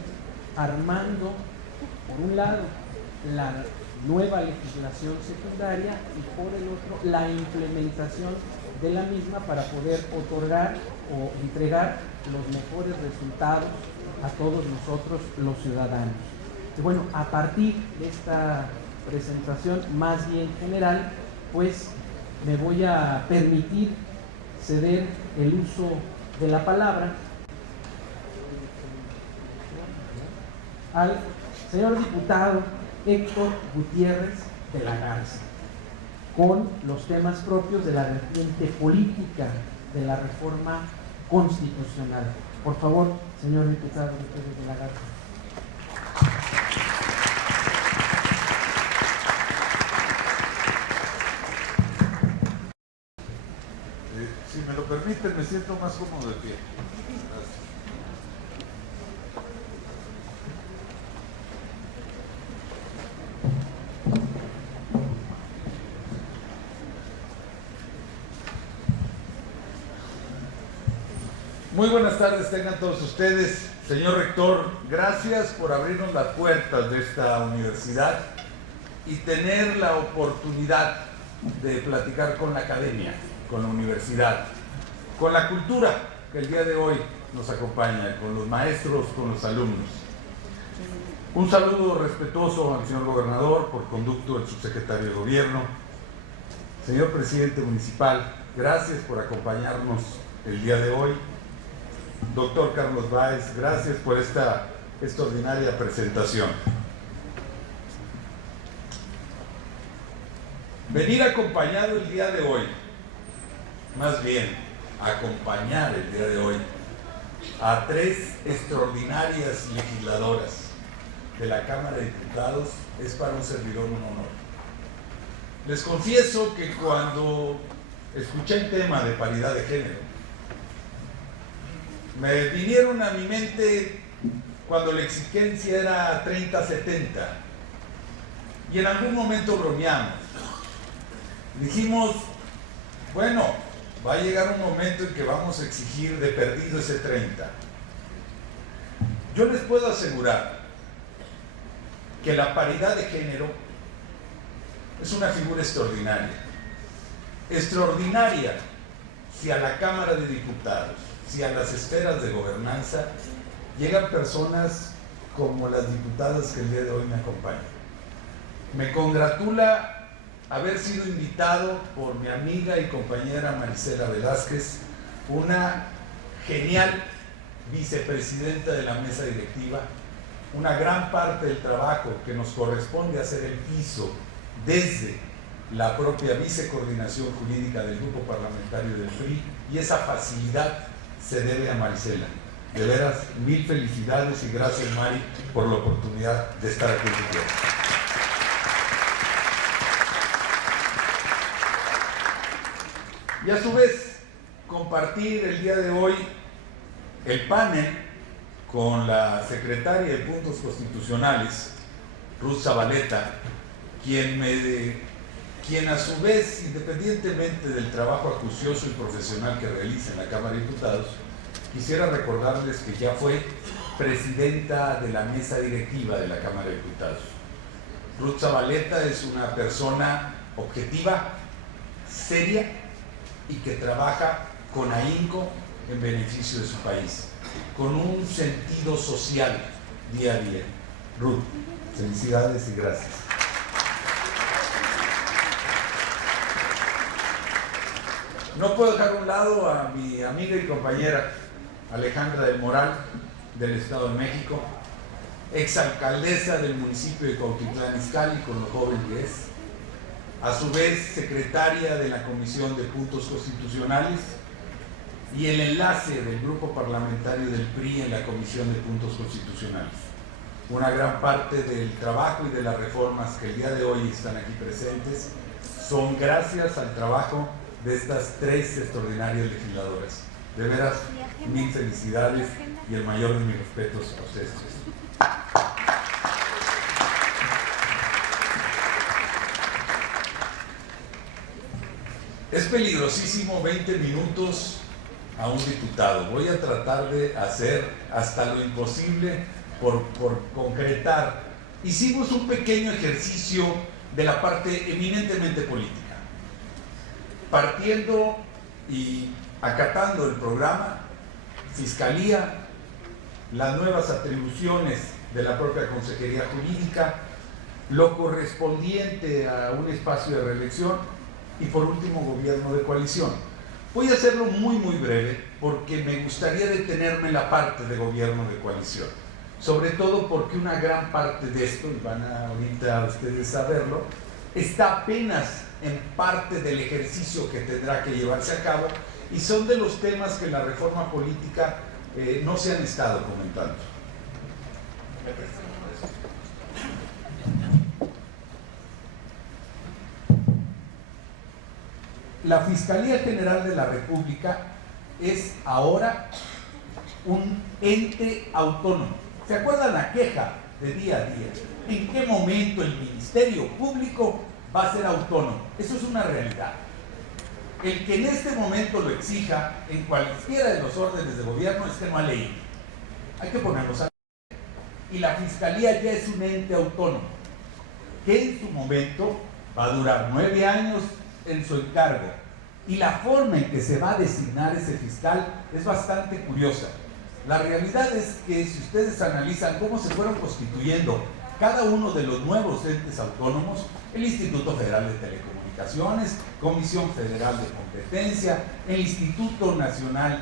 armando, por un lado, la nueva legislación secundaria y por el otro la implementación de la misma para poder otorgar o entregar los mejores resultados a todos nosotros los ciudadanos. Y bueno, a partir de esta presentación más bien general, pues me voy a permitir ceder el uso de la palabra al señor diputado Héctor Gutiérrez de la Garza, con los temas propios de la vertiente política de la reforma constitucional. Por favor, señor diputado Gutiérrez de la Garza. Si me lo permiten, me siento más cómodo de pie. Gracias. Muy buenas tardes tengan todos ustedes. Señor rector, gracias por abrirnos las puertas de esta universidad y tener la oportunidad de platicar con la academia, con la universidad, con la cultura que el día de hoy nos acompaña, con los maestros, con los alumnos. Un saludo respetuoso al señor gobernador, por conducto del subsecretario de gobierno. Señor presidente municipal, gracias por acompañarnos el día de hoy. Doctor Carlos Báez, gracias por esta extraordinaria presentación. Venir acompañado el día de hoy, más bien acompañar el día de hoy a 3 extraordinarias legisladoras de la Cámara de Diputados es para un servidor un honor. Les confieso que cuando escuché el tema de paridad de género, me vinieron a mi mente cuando la exigencia era 30-70 y en algún momento bromeamos. Dijimos, bueno, va a llegar un momento en que vamos a exigir de perdido ese 30. Yo les puedo asegurar que la paridad de género es una figura extraordinaria. Extraordinaria si a la Cámara de Diputados, si a las esferas de gobernanza llegan personas como las diputadas que el día de hoy me acompañan. Me congratula haber sido invitado por mi amiga y compañera Marisela Velázquez, una genial vicepresidenta de la mesa directiva. Una gran parte del trabajo que nos corresponde hacer el piso desde la propia vicecoordinación jurídica del grupo parlamentario del PRI, y esa facilidad se debe a Marisela. De veras, mil felicidades y gracias, Mari, por la oportunidad de estar aquí en tu tierra. Y a su vez, compartir el día de hoy el panel con la secretaria de Puntos Constitucionales, Ruth Zabaleta, quien me quien a su vez, independientemente del trabajo acucioso y profesional que realiza en la Cámara de Diputados, quisiera recordarles que ya fue presidenta de la mesa directiva de la Cámara de Diputados. Ruth Zabaleta es una persona objetiva, seria y que trabaja con ahínco en beneficio de su país, con un sentido social día a día. Ruth, felicidades y gracias. No puedo dejar a un lado a mi amiga y compañera Alejandra del Moral, del Estado de México, exalcaldesa del municipio de Cuautitlán Izcalli, con lo joven que es, a su vez secretaria de la Comisión de Puntos Constitucionales y el enlace del grupo parlamentario del PRI en la Comisión de Puntos Constitucionales. Una gran parte del trabajo y de las reformas que el día de hoy están aquí presentes son gracias al trabajo de estas tres extraordinarias legisladoras. De veras, mil felicidades y el mayor de mis respetos a ustedes tres. Es peligrosísimo 20 minutos a un diputado. Voy a tratar de hacer hasta lo imposible por concretar. Hicimos un pequeño ejercicio de la parte eminentemente política, partiendo y acatando el programa, Fiscalía, las nuevas atribuciones de la propia Consejería Jurídica, lo correspondiente a un espacio de reelección y por último gobierno de coalición. Voy a hacerlo muy breve porque me gustaría detenerme en la parte de gobierno de coalición, sobre todo porque una gran parte de esto, y van a ahorita ustedes saberlo, está apenas en parte del ejercicio que tendrá que llevarse a cabo y son de los temas que en la reforma política no se han estado comentando. La Fiscalía General de la República es ahora un ente autónomo. ¿Se acuerdan la queja de día a día? ¿En qué momento el Ministerio Público va a ser autónomo? Eso es una realidad. El que en este momento lo exija en cualquiera de los órdenes de gobierno es que no ha leído. Hay que ponerlos a leer. Y la Fiscalía ya es un ente autónomo, que en su momento va a durar 9 años en su encargo. Y la forma en que se va a designar ese fiscal es bastante curiosa. La realidad es que si ustedes analizan cómo se fueron constituyendo cada uno de los nuevos entes autónomos, el Instituto Federal de Telecomunicaciones, Comisión Federal de Competencia, el Instituto Nacional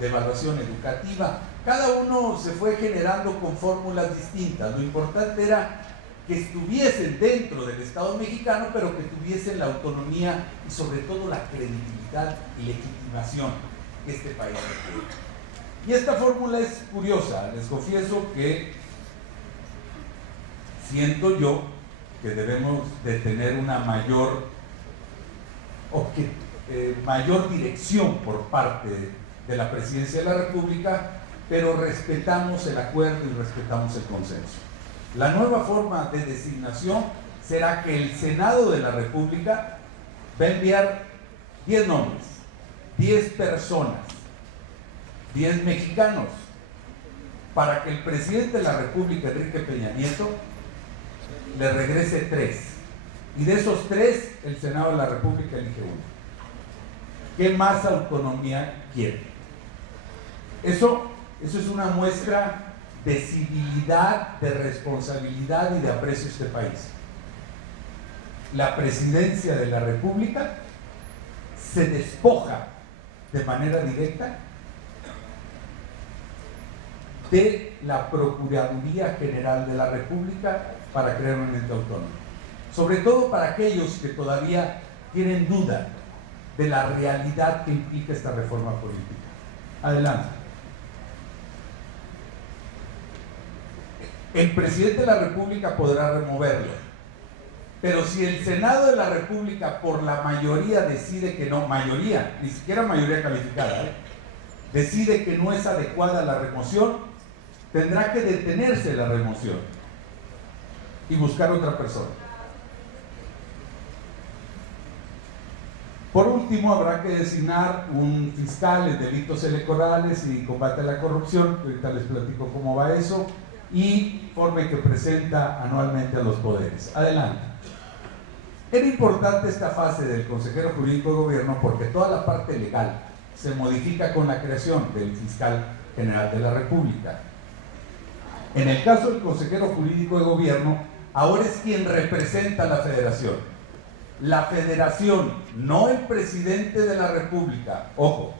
de Evaluación Educativa, cada uno se fue generando con fórmulas distintas. Lo importante era que estuviesen dentro del Estado mexicano, pero que tuviesen la autonomía y sobre todo la credibilidad y legitimación que este país requiere. Y esta fórmula es curiosa. Les confieso que siento yo que debemos de tener una mayor dirección por parte de la Presidencia de la República, pero respetamos el acuerdo y respetamos el consenso. La nueva forma de designación será que el Senado de la República va a enviar 10 nombres, 10 personas, 10 mexicanos, para que el presidente de la República, Enrique Peña Nieto, le regrese 3. Y de esos 3, el Senado de la República elige 1. ¿Qué más autonomía quiere? Eso es una muestra de civilidad, de responsabilidad y de aprecio a este país. La Presidencia de la República se despoja de manera directa de la Procuraduría General de la República para crear un ente autónomo. Sobre todo para aquellos que todavía tienen duda de la realidad que implica esta reforma política. Adelante. El presidente de la República podrá removerlo, pero si el Senado de la República por la mayoría decide que no, mayoría, ni siquiera mayoría calificada, decide que no es adecuada la remoción, tendrá que detenerse la remoción y buscar otra persona. Por último, habrá que designar un fiscal en delitos electorales y combate a la corrupción, ahorita les platico cómo va eso, y informe que presenta anualmente a los poderes. Adelante. Era importante esta fase del consejero jurídico de gobierno porque toda la parte legal se modifica con la creación del fiscal general de la República. En el caso del consejero jurídico de gobierno, ahora es quien representa a la federación. La federación, no el presidente de la República. Ojo,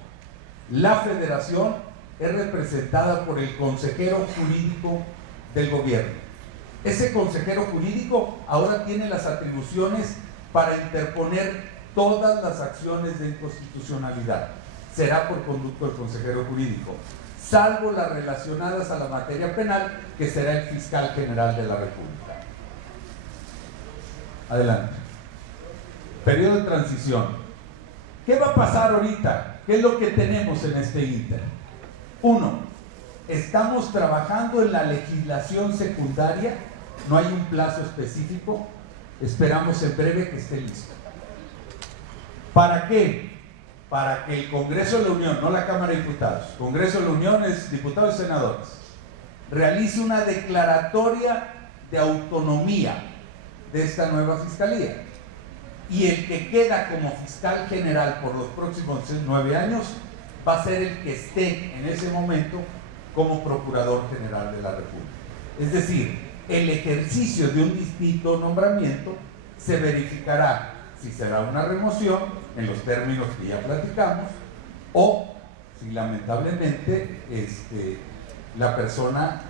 la federación es representada por el consejero jurídico del gobierno. Ese consejero jurídico ahora tiene las atribuciones para interponer todas las acciones de inconstitucionalidad. Será por conducto del consejero jurídico, salvo las relacionadas a la materia penal, que será el fiscal general de la República. Adelante. Periodo de transición. ¿Qué va a pasar ahorita? ¿Qué es lo que tenemos en este ínter? Uno, estamos trabajando en la legislación secundaria, no hay un plazo específico, esperamos en breve que esté listo. ¿Para qué? Para que el Congreso de la Unión, no la Cámara de Diputados, Congreso de la Unión es diputados y senadores, realice una declaratoria de autonomía de esta nueva fiscalía. Y el que queda como fiscal general por los próximos 9 años va a ser el que esté en ese momento como Procurador General de la República. Es decir, el ejercicio de un distinto nombramiento se verificará si será una remoción en los términos que ya platicamos o si lamentablemente la persona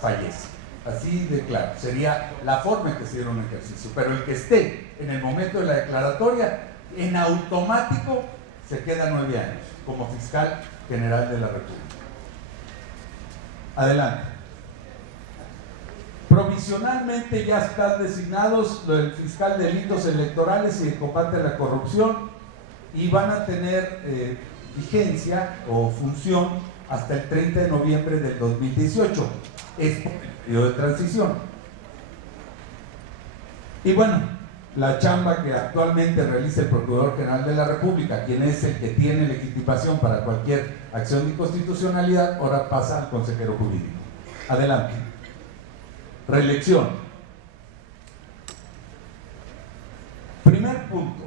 fallece. Así de claro, sería la forma en que se diera un ejercicio, pero el que esté en el momento de la declaratoria, en automático se queda 9 años como fiscal general de la República. Adelante. Provisionalmente ya están designados el fiscal de delitos electorales y de combate a la corrupción y van a tener vigencia o función hasta el 30 de noviembre del 2018. Es por el periodo de transición. Y bueno, la chamba que actualmente realiza el Procurador General de la República, quien es el que tiene legitimación para cualquier acción de inconstitucionalidad, ahora pasa al consejero jurídico. Adelante. Reelección. Primer punto.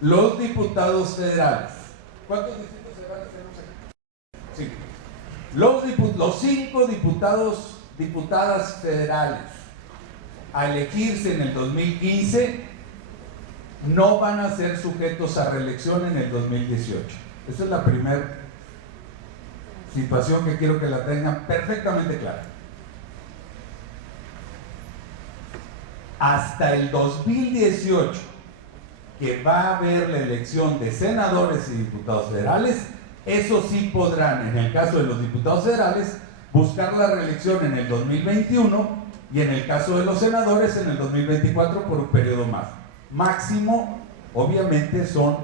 Los diputados federales. ¿Cuántos distritos federales tenemos aquí? 5. Los 5 diputadas federales a elegirse en el 2015 no van a ser sujetos a reelección en el 2018. Esa es la primera situación que quiero que la tengan perfectamente clara. Hasta el 2018, que va a haber la elección de senadores y diputados federales, eso sí podrán, en el caso de los diputados federales, buscar la reelección en el 2021 y en el caso de los senadores en el 2024 por un periodo más. Máximo, obviamente, son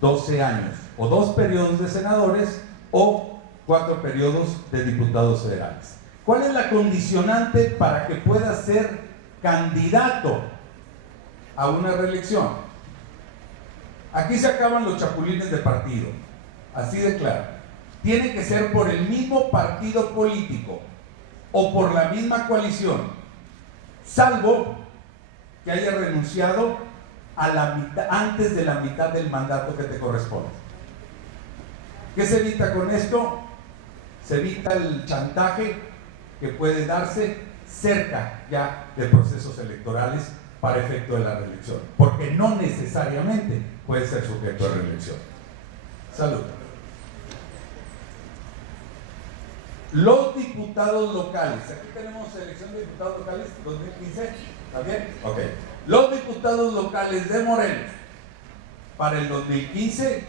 12 años, o 2 periodos de senadores o 4 periodos de diputados federales. ¿Cuál es la condicionante para que pueda ser candidato a una reelección? Aquí se acaban los chapulines de partido, así de claro. Tiene que ser por el mismo partido político o por la misma coalición, salvo que haya renunciado a la mitad, antes de la mitad del mandato que te corresponde. ¿Qué se evita con esto? Se evita el chantaje que puede darse cerca ya de procesos electorales para efecto de la reelección, porque no necesariamente puede ser sujeto a reelección. Salud. Los diputados locales, aquí tenemos elección de diputados locales 2015, ¿está bien? Ok. Los diputados locales de Morelos para el 2015,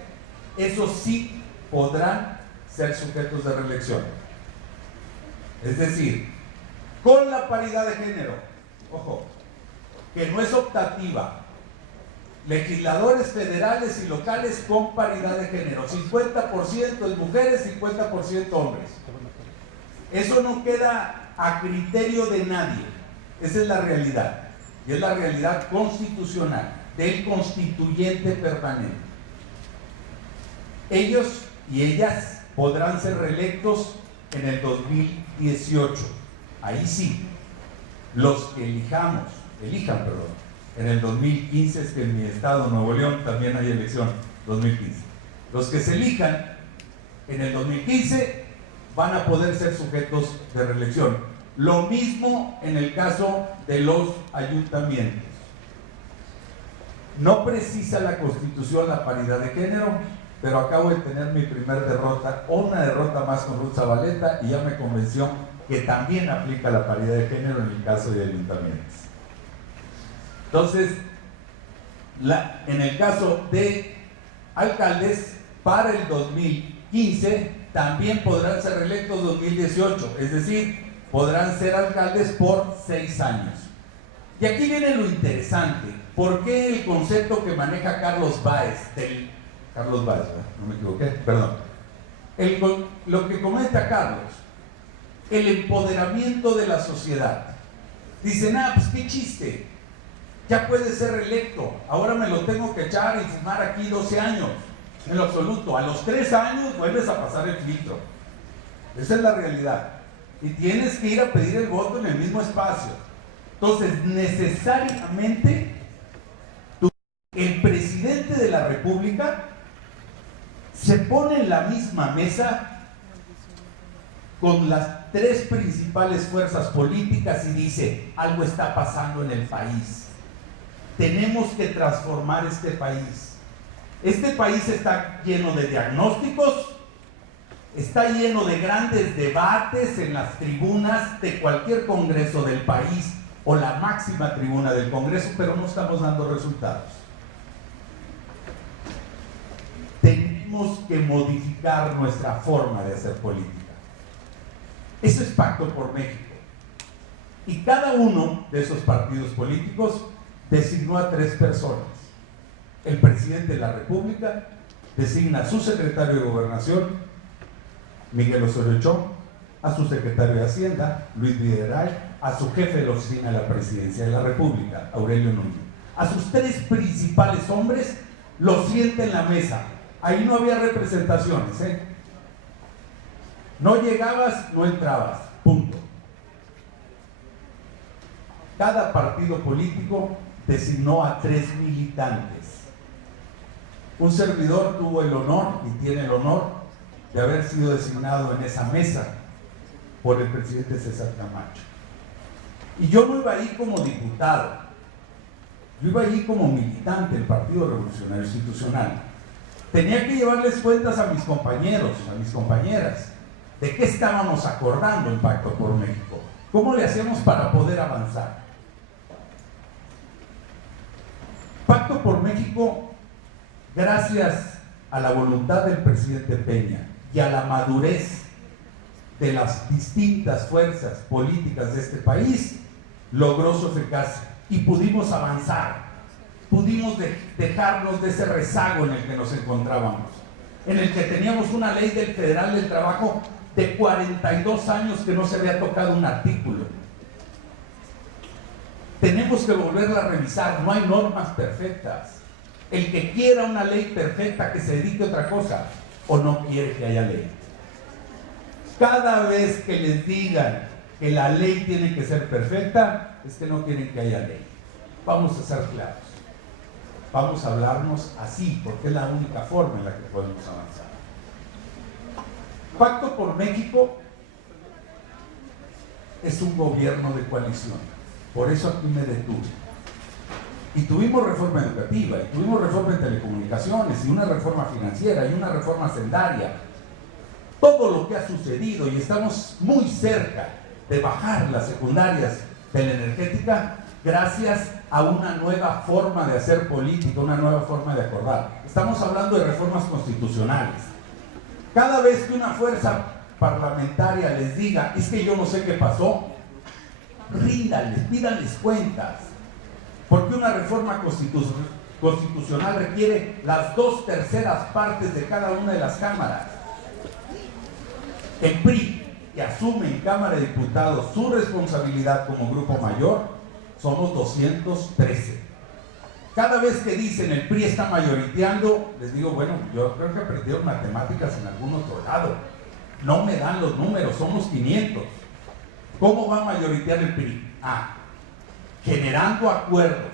esos sí podrán ser sujetos de reelección. Es decir, con la paridad de género, ojo, que no es optativa, legisladores federales y locales con paridad de género, 50% es mujeres, 50% hombres. Eso no queda a criterio de nadie, esa es la realidad, y es la realidad constitucional. del constituyente permanente. Ellos y ellas podrán ser reelectos en el 2018. Ahí sí, los que elijan, en el 2015, es que en mi estado, Nuevo León, también hay elección 2015. Los que se elijan en el 2015 van a poder ser sujetos de reelección. Lo mismo en el caso de los ayuntamientos. No precisa la Constitución la paridad de género, pero acabo de tener mi primer derrota, una derrota más con Ruth Zabaleta, y ya me convenció que también aplica la paridad de género en el caso de ayuntamientos. Entonces, en el caso de alcaldes, para el 2015 también podrán ser reelectos 2018, es decir, podrán ser alcaldes por 6 años. Y aquí viene lo interesante. ¿Por qué el concepto que maneja Carlos Báez, Carlos Báez, no me equivoqué, perdón, lo que comenta Carlos, el empoderamiento de la sociedad? Dicen, pues qué chiste, ya puede ser reelecto, ahora me lo tengo que echar y fumar aquí 12 años. En lo absoluto, a los 3 años vuelves a pasar el filtro. Esa es la realidad. Y tienes que ir a pedir el voto en el mismo espacio. Entonces, necesariamente, el presidente de la República se pone en la misma mesa con las 3 principales fuerzas políticas y dice, algo está pasando en el país. Tenemos que transformar este país. Este país está lleno de diagnósticos, está lleno de grandes debates en las tribunas de cualquier congreso del país o la máxima tribuna del Congreso, pero no estamos dando resultados. Tenemos que modificar nuestra forma de hacer política. Eso es Pacto por México. Y cada uno de esos partidos políticos designó a 3 personas. El presidente de la República designa a su secretario de Gobernación, Miguel Osorio Chong, a su secretario de Hacienda, Luis Videgaray, a su jefe de la oficina de la Presidencia de la República, Aurelio Nuño. A sus 3 principales hombres los sienta en la mesa. Ahí no había representaciones, No llegabas, no entrabas, punto. Cada partido político designó a 3 militantes. Un servidor tuvo el honor y tiene el honor de haber sido designado en esa mesa por el presidente César Camacho. Y yo no iba ahí como diputado, yo iba ahí como militante del Partido Revolucionario Institucional. Tenía que llevarles cuentas a mis compañeros, a mis compañeras, de qué estábamos acordando en Pacto por México, cómo le hacíamos para poder avanzar. Pacto por México, gracias a la voluntad del presidente Peña y a la madurez de las distintas fuerzas políticas de este país, logró su eficacia y pudimos avanzar, pudimos dejarnos de ese rezago en el que nos encontrábamos, en el que teníamos una ley del Federal del Trabajo de 42 años que no se había tocado un artículo. Tenemos que volverla a revisar, no hay normas perfectas. El que quiera una ley perfecta, que se dedique a otra cosa, o no quiere que haya ley. Cada vez que les digan que la ley tiene que ser perfecta, es que no quieren que haya ley. Vamos a ser claros. Vamos a hablarnos así, porque es la única forma en la que podemos avanzar. Pacto por México es un gobierno de coalición. Por eso aquí me detuve. Y tuvimos reforma educativa, y tuvimos reforma en telecomunicaciones, y una reforma financiera, y una reforma hacendaria. Todo lo que ha sucedido, y estamos muy cerca de bajar las secundarias de la energética, gracias a una nueva forma de hacer política, una nueva forma de acordar. Estamos hablando de reformas constitucionales. Cada vez que una fuerza parlamentaria les diga, es que yo no sé qué pasó, ríndanles, pídanles cuentas. Porque una reforma constitucional requiere las 2/3 partes de cada una de las cámaras. El PRI, que asume en Cámara de Diputados su responsabilidad como grupo mayor, somos 213. Cada vez que dicen el PRI está mayoriteando, les digo, bueno, yo creo que aprendieron matemáticas en algún otro lado. No me dan los números, somos 500. ¿Cómo va a mayoritear el PRI? Generando acuerdos,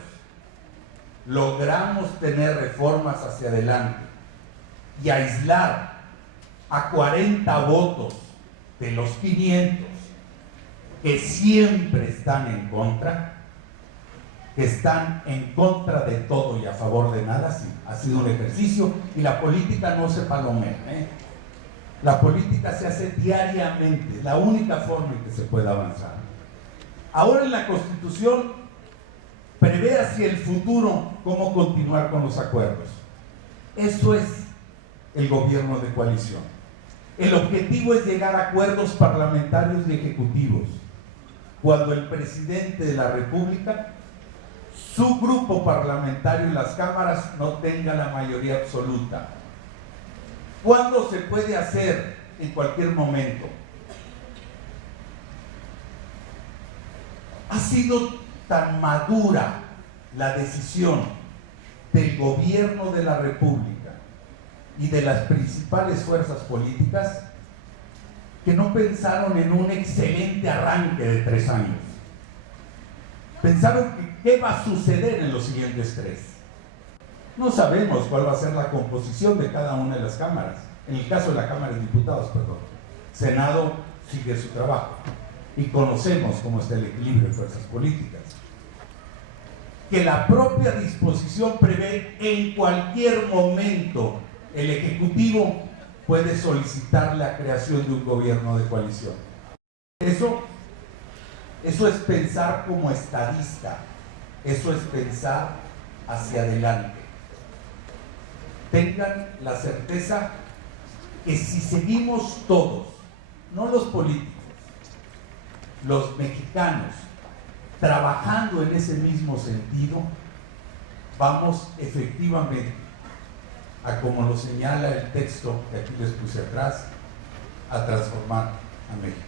logramos tener reformas hacia adelante y aislar a 40 votos de los 500 que siempre están en contra, que están en contra de todo y a favor de nada. Sí, ha sido un ejercicio, y la política no se palomea, La política se hace diariamente, es la única forma en que se puede avanzar. Ahora en la Constitución prevé hacia el futuro cómo continuar con los acuerdos. Eso es el gobierno de coalición. El objetivo es llegar a acuerdos parlamentarios y ejecutivos. Cuando el presidente de la República, su grupo parlamentario en las cámaras no tenga la mayoría absoluta. ¿Cuándo se puede hacer? En cualquier momento. Ha sido tan madura la decisión del gobierno de la República y de las principales fuerzas políticas que no pensaron en un excelente arranque de 3 años. Pensaron que qué va a suceder en los siguientes 3. No sabemos cuál va a ser la composición de cada una de las cámaras. En el caso de la Cámara de Diputados, Senado sigue su trabajo y conocemos cómo está el equilibrio de fuerzas políticas. Que la propia disposición prevé en cualquier momento el Ejecutivo puede solicitar la creación de un gobierno de coalición. Eso es pensar como estadista, eso es pensar hacia adelante. Tengan la certeza que si seguimos todos, no los políticos, los mexicanos, trabajando en ese mismo sentido, vamos efectivamente a, como lo señala el texto que aquí les puse atrás, a transformar a México.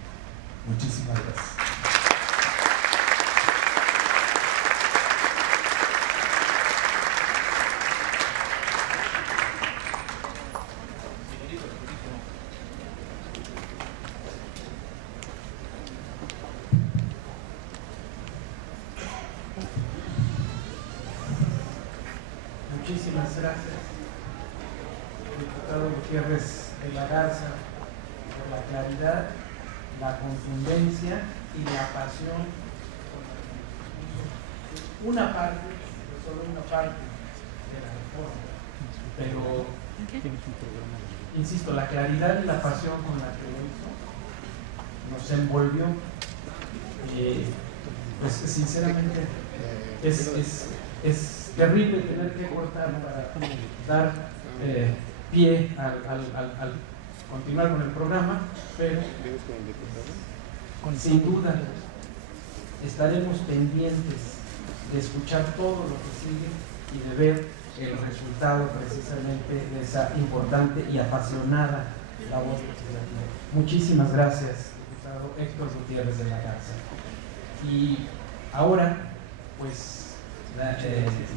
Muchísimas gracias. Muchísimas gracias, diputado Gutiérrez de la Garza, por la claridad, la contundencia y la pasión. Una parte, solo una parte de la reforma, pero insisto, la claridad y la pasión con la que lo hizo nos envolvió. Pues sinceramente es terrible tener que cortar para dar pie al continuar con el programa, pero sin duda estaremos pendientes de escuchar todo lo que sigue y de ver el resultado precisamente de esa importante y apasionada labor legislativa. Muchísimas gracias, diputado Héctor Gutiérrez de la Garza. Y ahora, pues,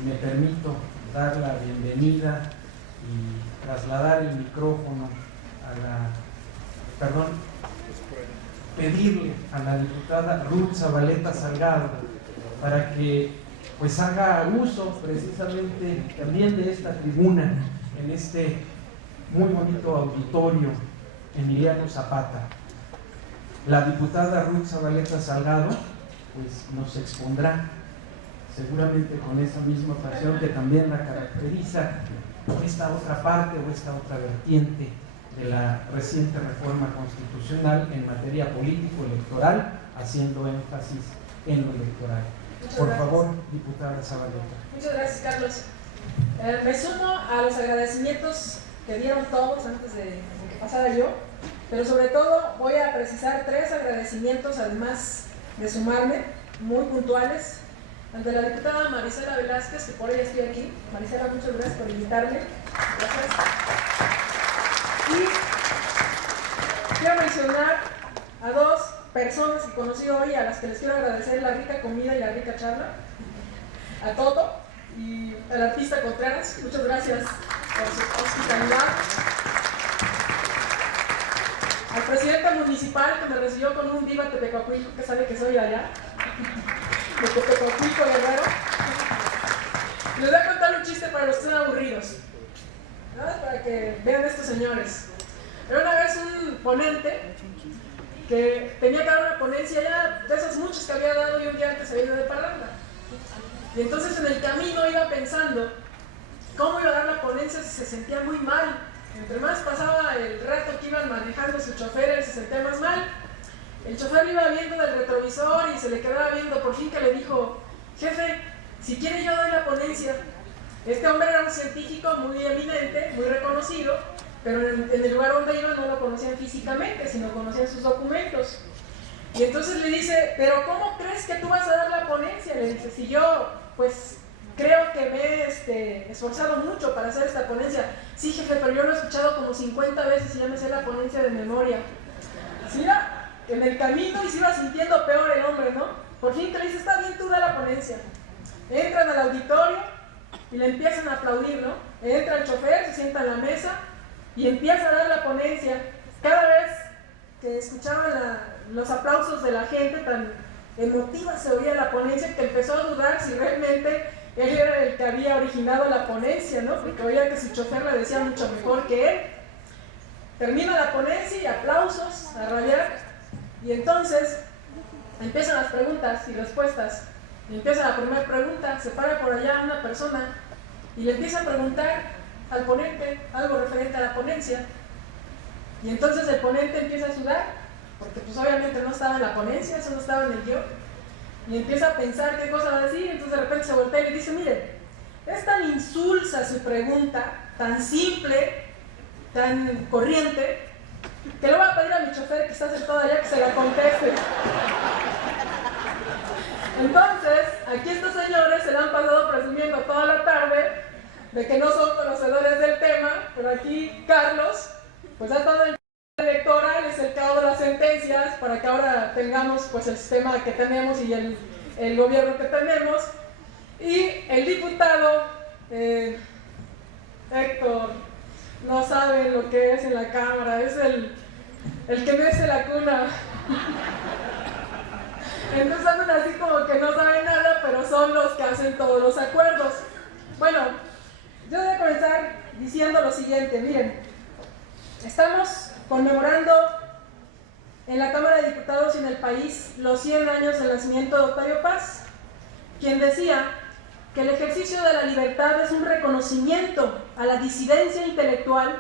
me permito dar la bienvenida y trasladar el micrófono pedirle a la diputada Ruth Zabaleta Salgado para que pues haga uso precisamente también de esta tribuna en este muy bonito auditorio Emiliano Zapata. La diputada Ruth Zabaleta Salgado pues nos expondrá seguramente con esa misma pasión que también la caracteriza esta otra parte o esta otra vertiente de la reciente reforma constitucional en materia político-electoral, haciendo énfasis en lo electoral. Por favor, diputada Zabaleta. Muchas gracias, Carlos. Me sumo a los agradecimientos que dieron todos antes de que pasara yo, pero sobre todo voy a precisar 3 agradecimientos, además de sumarme, muy puntuales. Ante la diputada Marisela Velázquez, que por ella estoy aquí. Marisela, muchas gracias por invitarme. Gracias. Y quiero mencionar a 2 personas que conocí hoy, a las que les quiero agradecer la rica comida y la rica charla. A Toto y al artista Contreras, muchas gracias por su hospitalidad. Al presidente municipal que me recibió con un viva Tepecoacuilco, que sabe que soy de allá, de Tepecoacuilco, Guerrero. Les voy a contar un chiste para los que estén aburridos, ¿no? Para que vean estos señores. Era una vez un ponente que tenía que dar una ponencia ya de esas muchas que había dado y un día antes había ido de parranda. Y entonces en el camino iba pensando cómo iba a dar la ponencia si se sentía muy mal. Entre más pasaba el rato que iban manejando su chofer, él se sentía más mal. El chofer iba viendo del retrovisor y se le quedaba viendo, por fin que le dijo: jefe, si quiere yo doy la ponencia. Este hombre era un científico muy eminente, muy reconocido, pero en el lugar donde iba no lo conocían físicamente, sino conocían sus documentos. Y entonces le dice: pero ¿cómo crees que tú vas a dar la ponencia? Le dice: si yo, pues, creo que me he esforzado mucho para hacer esta ponencia. Sí, jefe, pero yo lo he escuchado como 50 veces y ya me sé la ponencia de memoria. Sí, iba en el camino y se iba sintiendo peor el hombre, ¿no? Por fin que le dice: está bien, tú da la ponencia. Entran al auditorio y le empiezan a aplaudir, ¿no? Entra el chofer, se sienta en la mesa y empieza a dar la ponencia. Cada vez que escuchaban los aplausos de la gente, tan emotiva se oía la ponencia, que empezó a dudar si realmente él era el que había originado la ponencia, ¿no? Porque oía que su chofer le decía mucho mejor que él. Termina la ponencia y aplausos, a rabiar, y entonces empiezan las preguntas y respuestas. Y empieza la primera pregunta, se para por allá una persona y le empieza a preguntar al ponente algo referente a la ponencia. Y entonces el ponente empieza a sudar, porque pues obviamente no estaba en la ponencia, eso no estaba en el guión. Y empieza a pensar qué cosa va a decir, entonces de repente se voltea y le dice: mire, es tan insulsa su pregunta, tan simple, tan corriente, que le voy a pedir a mi chofer que está sentado allá que se la conteste. Entonces, aquí estos señores se la han pasado presumiendo toda la tarde de que no son conocedores del tema, pero aquí Carlos, pues ha estado en el electoral, es el que ha dado las sentencias para que ahora tengamos pues el sistema que tenemos y el gobierno que tenemos. Y el diputado Héctor no sabe lo que es en la Cámara, es el que mece la cuna. Entonces andan así como que no saben nada, pero son los que hacen todos los acuerdos. Bueno, yo voy a comenzar diciendo lo siguiente. Miren, estamos conmemorando en la Cámara de Diputados y en el país los 100 años del nacimiento de Octavio Paz, quien decía que el ejercicio de la libertad es un reconocimiento a la disidencia intelectual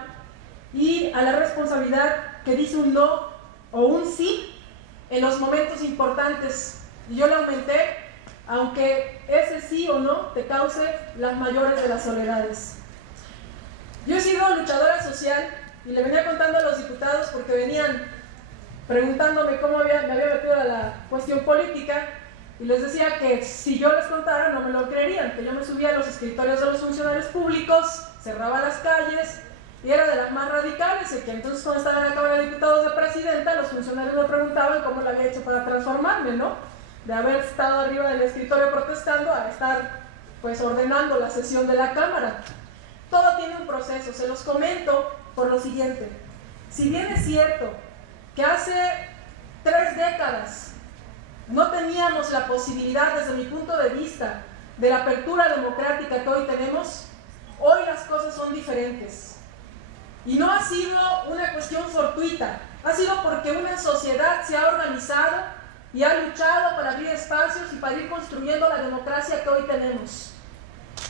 y a la responsabilidad que dice un no o un sí en los momentos importantes. Y yo le aumenté: aunque ese sí o no te cause las mayores de las soledades. Yo he sido luchadora social y le venía contando a los diputados porque venían preguntándome cómo me había metido a la cuestión política, y les decía que si yo les contara no me lo creerían, que yo me subía a los escritorios de los funcionarios públicos, cerraba las calles y era de las más radicales, y que entonces cuando estaba en la Cámara de Diputados de presidenta, los funcionarios me preguntaban cómo lo había hecho para transformarme, ¿no? De haber estado arriba del escritorio protestando a estar pues ordenando la sesión de la Cámara. Todo tiene un proceso, se los comento por lo siguiente. Si bien es cierto que hace 3 décadas no teníamos la posibilidad, desde mi punto de vista, de la apertura democrática que hoy tenemos, hoy las cosas son diferentes. Y no ha sido una cuestión fortuita, ha sido porque una sociedad se ha organizado y ha luchado para abrir espacios y para ir construyendo la democracia que hoy tenemos.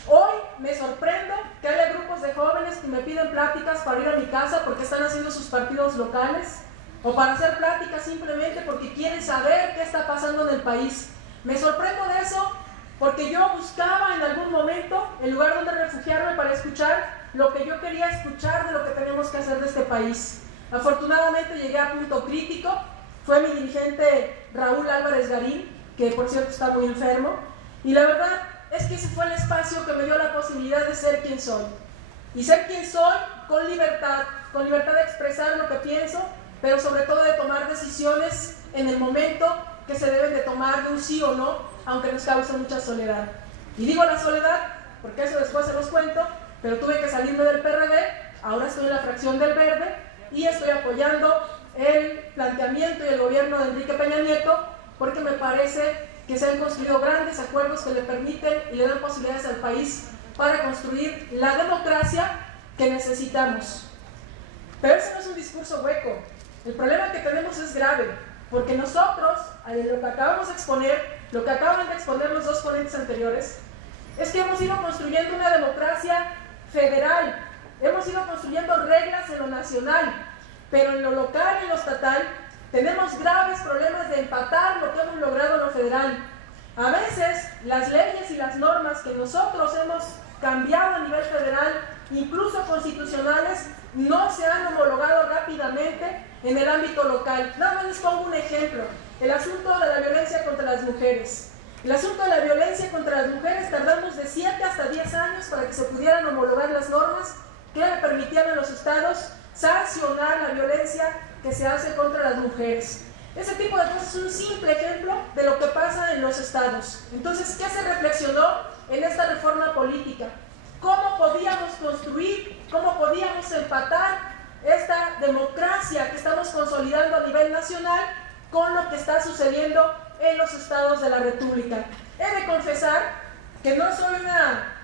Hoy me sorprendo que haya grupos de jóvenes que me piden pláticas para ir a mi casa porque están haciendo sus partidos locales, o para hacer pláticas simplemente porque quieren saber qué está pasando en el país. Me sorprendo de eso porque yo buscaba en algún momento el lugar donde refugiarme para escuchar lo que yo quería escuchar de lo que tenemos que hacer de este país. Afortunadamente llegué a Punto Crítico, fue mi dirigente Raúl Álvarez Garín, que por cierto está muy enfermo, y la verdad es que ese fue el espacio que me dio la posibilidad de ser quien soy. Y ser quien soy con libertad de expresar lo que pienso, pero sobre todo de tomar decisiones en el momento que se deben de tomar, de un sí o no, aunque nos cause mucha soledad. Y digo la soledad porque eso después se los cuento, pero tuve que salirme del PRD, ahora estoy en la fracción del Verde y estoy apoyando el planteamiento y el gobierno de Enrique Peña Nieto, porque me parece que se han construido grandes acuerdos que le permiten y le dan posibilidades al país para construir la democracia que necesitamos. Pero ese no es un discurso hueco. El problema que tenemos es grave, porque nosotros, lo que acabamos de exponer, lo que acaban de exponer los dos ponentes anteriores, es que hemos ido construyendo una democracia federal, hemos ido construyendo reglas en lo nacional, pero en lo local y en lo estatal tenemos graves problemas de empatar lo que hemos logrado en lo federal. A veces las leyes y las normas que nosotros hemos cambiado a nivel federal, incluso constitucionales, no se han homologado rápidamente en el ámbito local. Nada más les pongo un ejemplo, el asunto de la violencia contra las mujeres. El asunto de la violencia contra las mujeres tardamos de 7 hasta 10 años para que se pudieran homologar las normas que le permitían a los estados sancionar la violencia que se hace contra las mujeres. Ese tipo de cosas es un simple ejemplo de lo que pasa en los estados. Entonces, ¿qué se reflexionó en esta reforma política? ¿Cómo podíamos construir, cómo podíamos empatar esta democracia que estamos consolidando a nivel nacional con lo que está sucediendo en los estados de la República? He de confesar que no soy una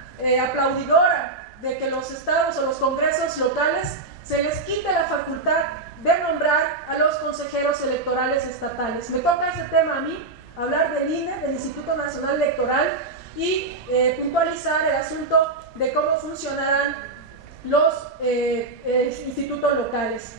aplaudidora de que los estados o los congresos locales se les quite la facultad de nombrar a los consejeros electorales estatales. Me toca ese tema a mí, hablar del INE, del Instituto Nacional Electoral, y puntualizar el asunto de cómo funcionarán los institutos locales.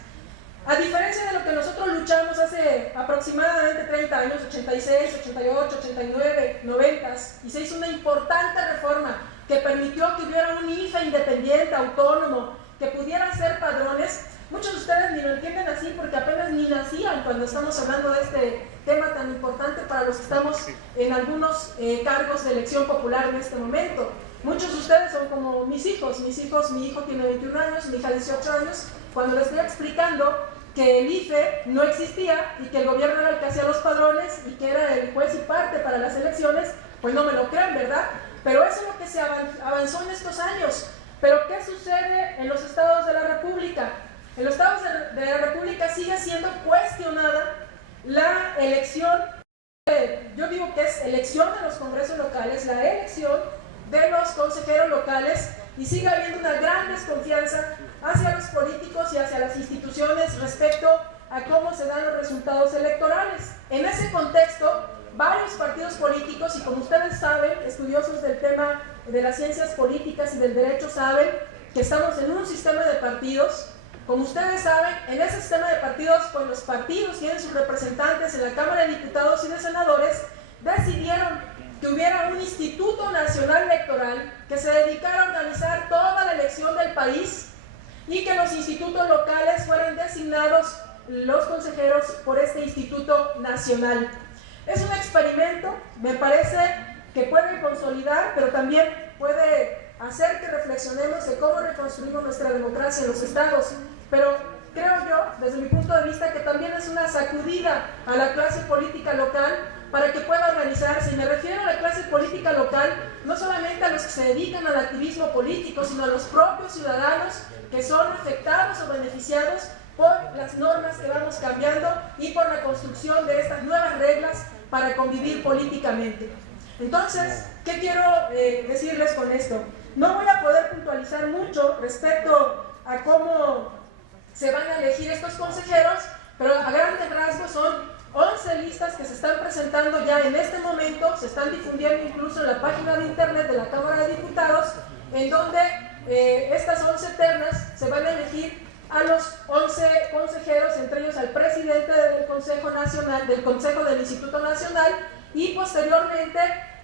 A diferencia de lo que nosotros luchamos hace aproximadamente 30 años, 86, 88, 89, 90, y se hizo una importante reforma que permitió que hubiera un IFE independiente, autónomo, que pudiera hacer padrones. Muchos de ustedes ni lo entienden así porque apenas ni nacían cuando estamos hablando de este tema tan importante para los que estamos en algunos cargos de elección popular en este momento. Muchos de ustedes son como mis hijos, mi hijo tiene 21 años, mi hija 18 años, cuando les estoy explicando que el IFE no existía y que el gobierno era el que hacía los padrones y que era el juez y parte para las elecciones, pues no me lo creen, ¿verdad? Pero eso es lo que se avanzó en estos años. Pero ¿qué sucede en los estados de la República? En los estados de la República sigue siendo cuestionada la elección, yo digo que es elección de los congresos locales, la elección de los consejeros locales, y sigue habiendo una gran desconfianza hacia los políticos y hacia las instituciones respecto a cómo se dan los resultados electorales. En ese contexto, varios partidos políticos, y como ustedes saben, estudiosos del tema de las ciencias políticas y del derecho saben que estamos en un sistema de partidos. Como ustedes saben, en ese sistema de partidos, pues los partidos tienen sus representantes en la Cámara de Diputados y de Senadores, decidieron que hubiera un Instituto Nacional Electoral que se dedicara a organizar toda la elección del país y que los institutos locales fueran designados los consejeros por este Instituto Nacional. Es un experimento, me parece que puede consolidar, pero también puede hacer que reflexionemos de cómo reconstruimos nuestra democracia en los estados. Pero creo yo, desde mi punto de vista, que también es una sacudida a la clase política local para que pueda organizarse. Y me refiero a la clase política local, no solamente a los que se dedican al activismo político, sino a los propios ciudadanos que son afectados o beneficiados por las normas que vamos cambiando y por la construcción de estas nuevas reglas para convivir políticamente. Entonces, ¿qué quiero decirles con esto? No voy a poder puntualizar mucho respecto a cómo se van a elegir estos consejeros, pero a grandes rasgos son 11 listas que se están presentando ya en este momento, se están difundiendo incluso en la página de internet de la Cámara de Diputados, en donde estas 11 ternas se van a elegir a los 11 consejeros, entre ellos al presidente del Consejo Nacional, del Consejo del Instituto Nacional, y posteriormente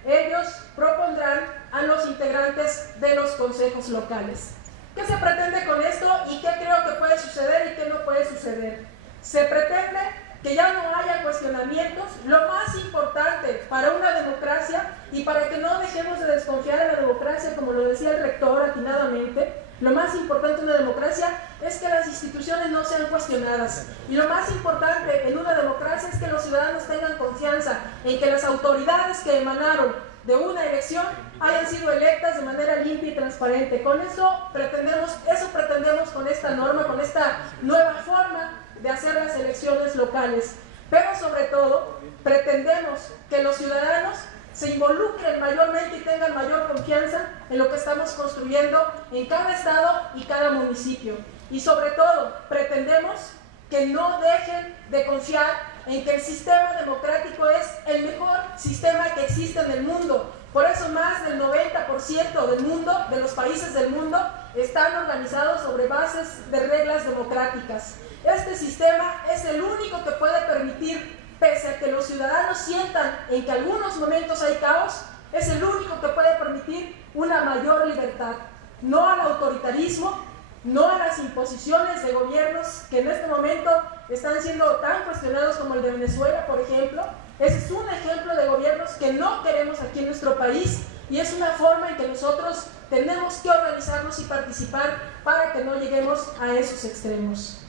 ellos propondrán a los integrantes de los consejos locales. ¿Qué se pretende con esto y qué creo que puede suceder y qué no puede suceder? Se pretende que ya no haya cuestionamientos. Lo más importante para una democracia y para que no dejemos de desconfiar en la democracia, como lo decía el rector atinadamente, lo más importante en una democracia es que las instituciones no sean cuestionadas. Y lo más importante en una democracia es que los ciudadanos tengan confianza en que las autoridades que emanaron de una elección hayan sido electas de manera limpia y transparente. Eso pretendemos con esta norma, con esta nueva forma de hacer las elecciones locales. Pero sobre todo, pretendemos que los ciudadanos se involucren mayormente y tengan mayor confianza en lo que estamos construyendo en cada estado y cada municipio. Y sobre todo, pretendemos que no dejen de confiar en que el sistema democrático es el mejor sistema que existe en el mundo. Por eso más del 90% del mundo, de los países del mundo, están organizados sobre bases de reglas democráticas. Este sistema es el único que puede permitir, pese a que los ciudadanos sientan en que algunos momentos hay caos, es el único que puede permitir una mayor libertad. No al autoritarismo, no a las imposiciones de gobiernos que en este momento están siendo tan cuestionados como el de Venezuela, por ejemplo. Ese es un ejemplo de gobiernos que no queremos aquí en nuestro país y es una forma en que nosotros tenemos que organizarnos y participar para que no lleguemos a esos extremos.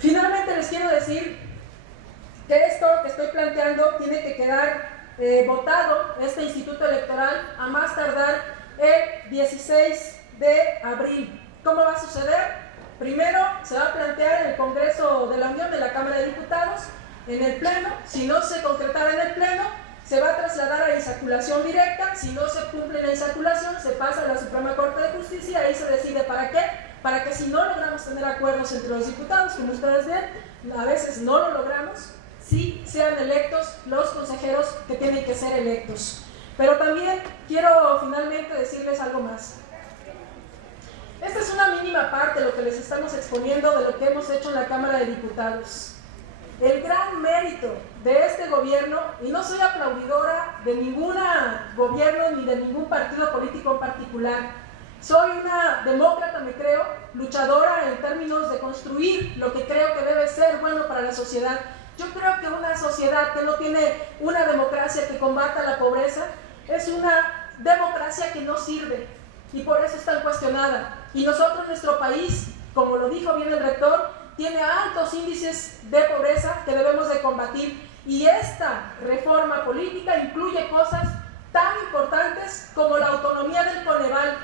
Finalmente les quiero decir que esto que estoy planteando tiene que quedar votado, este instituto electoral, a más tardar el 16 de abril. ¿Cómo va a suceder? Primero se va a plantear en el Congreso de la Unión de la Cámara de Diputados, en el Pleno. Si no se concretara en el Pleno, se va a trasladar a insaculación directa. Si no se cumple la insaculación, se pasa a la Suprema Corte de Justicia. Ahí se decide para qué. Para que si no logramos tener acuerdos entre los diputados, como ustedes ven, a veces no lo logramos, sí sean electos los consejeros que tienen que ser electos. Pero también quiero finalmente decirles algo más. Esta es una mínima parte de lo que les estamos exponiendo de lo que hemos hecho en la Cámara de Diputados. El gran mérito de este gobierno, y no soy aplaudidora de ningún gobierno ni de ningún partido político en particular, soy una demócrata, me creo, luchadora en términos de construir lo que creo que debe ser bueno para la sociedad. Yo creo que una sociedad que no tiene una democracia que combata la pobreza es una democracia que no sirve y por eso es tan cuestionada. Y nosotros, nuestro país, como lo dijo bien el rector, tiene altos índices de pobreza que debemos de combatir. Y esta reforma política incluye cosas tan importantes como la autonomía del Coneval.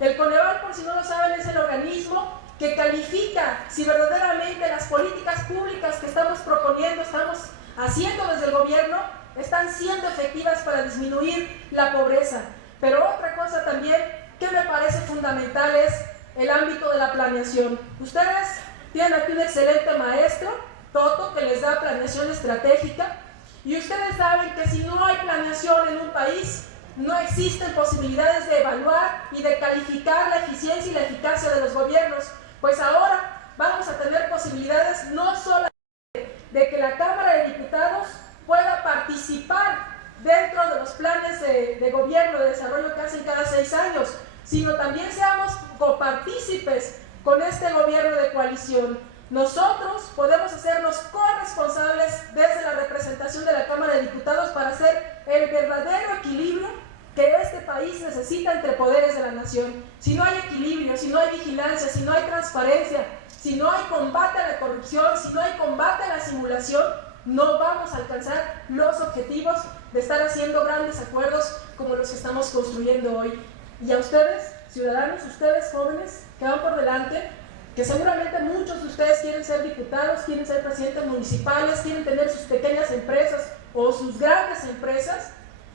El Coneval, por si no lo saben, es el organismo que califica si verdaderamente las políticas públicas que estamos proponiendo, estamos haciendo desde el gobierno, están siendo efectivas para disminuir la pobreza. Pero otra cosa también que me parece fundamental es el ámbito de la planeación. Ustedes tienen aquí un excelente maestro, Toto, que les da planeación estratégica, y ustedes saben que si no hay planeación en un país, no existen posibilidades de evaluar y de calificar la eficiencia y la eficacia de los gobiernos. Pues ahora vamos a tener posibilidades no solo de que la Cámara de Diputados pueda participar dentro de los planes de gobierno, de desarrollo que hacen cada 6 años, sino también seamos copartícipes con este gobierno de coalición. Nosotros podemos hacernos corresponsables desde la representación de la Cámara de Diputados para hacer el verdadero equilibrio que este país necesita entre poderes de la nación. Si no hay equilibrio, si no hay vigilancia, si no hay transparencia, si no hay combate a la corrupción, si no hay combate a la simulación, no vamos a alcanzar los objetivos de estar haciendo grandes acuerdos como los que estamos construyendo hoy. Y a ustedes, ciudadanos, ustedes jóvenes que van por delante, que seguramente muchos de ustedes quieren ser diputados, quieren ser presidentes municipales, quieren tener sus pequeñas empresas o sus grandes empresas.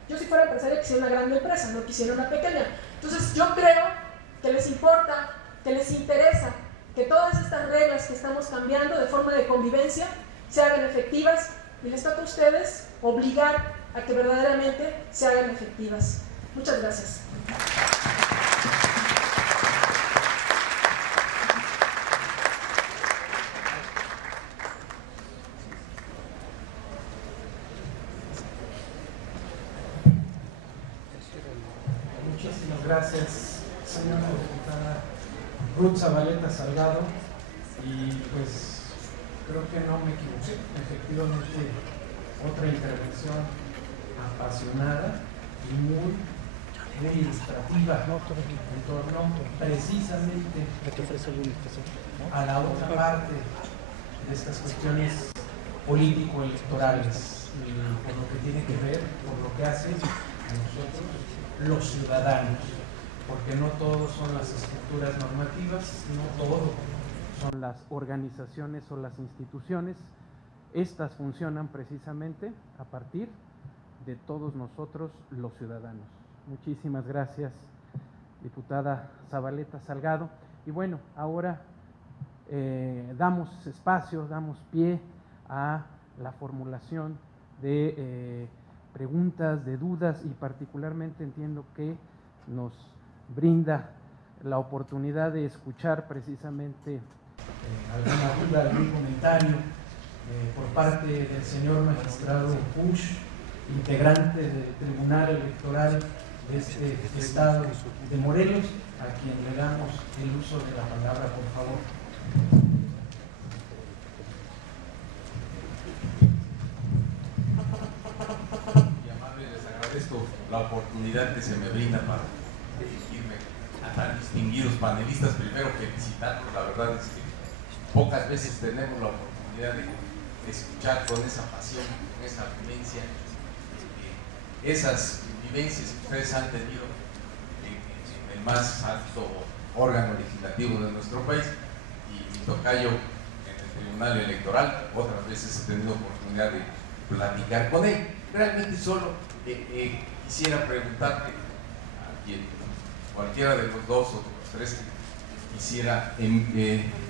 Yo si fuera empresaria quisiera una gran empresa, no quisiera una pequeña. Entonces yo creo que les importa, que les interesa que todas estas reglas que estamos cambiando de forma de convivencia se hagan efectivas y les toca a ustedes obligar a que verdaderamente se hagan efectivas. Muchas gracias. Muchísimas gracias, señora diputada Ruth Zabaleta Salgado. Y pues creo que no me equivoqué. Efectivamente, otra intervención apasionada y muy ilustrativa en torno precisamente a la otra parte de estas cuestiones político-electorales, por lo que tiene que ver, por lo que hace nosotros, los ciudadanos, porque no todos son las estructuras normativas, no todo son las organizaciones o las instituciones. Estas funcionan precisamente a partir de todos nosotros, los ciudadanos. Muchísimas gracias, diputada Zabaleta Salgado. Y bueno, ahora damos espacio, damos pie a la formulación de preguntas, de dudas, y particularmente entiendo que nos brinda la oportunidad de escuchar precisamente alguna duda, algún comentario por parte del señor magistrado Puch, integrante del Tribunal Electoral de este estado de Morelos, a quien le damos el uso de la palabra, por favor. Y amable, les agradezco la oportunidad que se me brinda para dirigirme a tan distinguidos panelistas. Primero, felicitarlos, la verdad es que pocas veces tenemos la oportunidad de escuchar con esa pasión, con esa vivencia, esas vivencias que ustedes han tenido en el más alto órgano legislativo de nuestro país, y mi tocayo en el Tribunal Electoral. Otras veces he tenido oportunidad de platicar con él. Realmente solo quisiera preguntarte a quien, cualquiera de los dos o de los tres que quisiera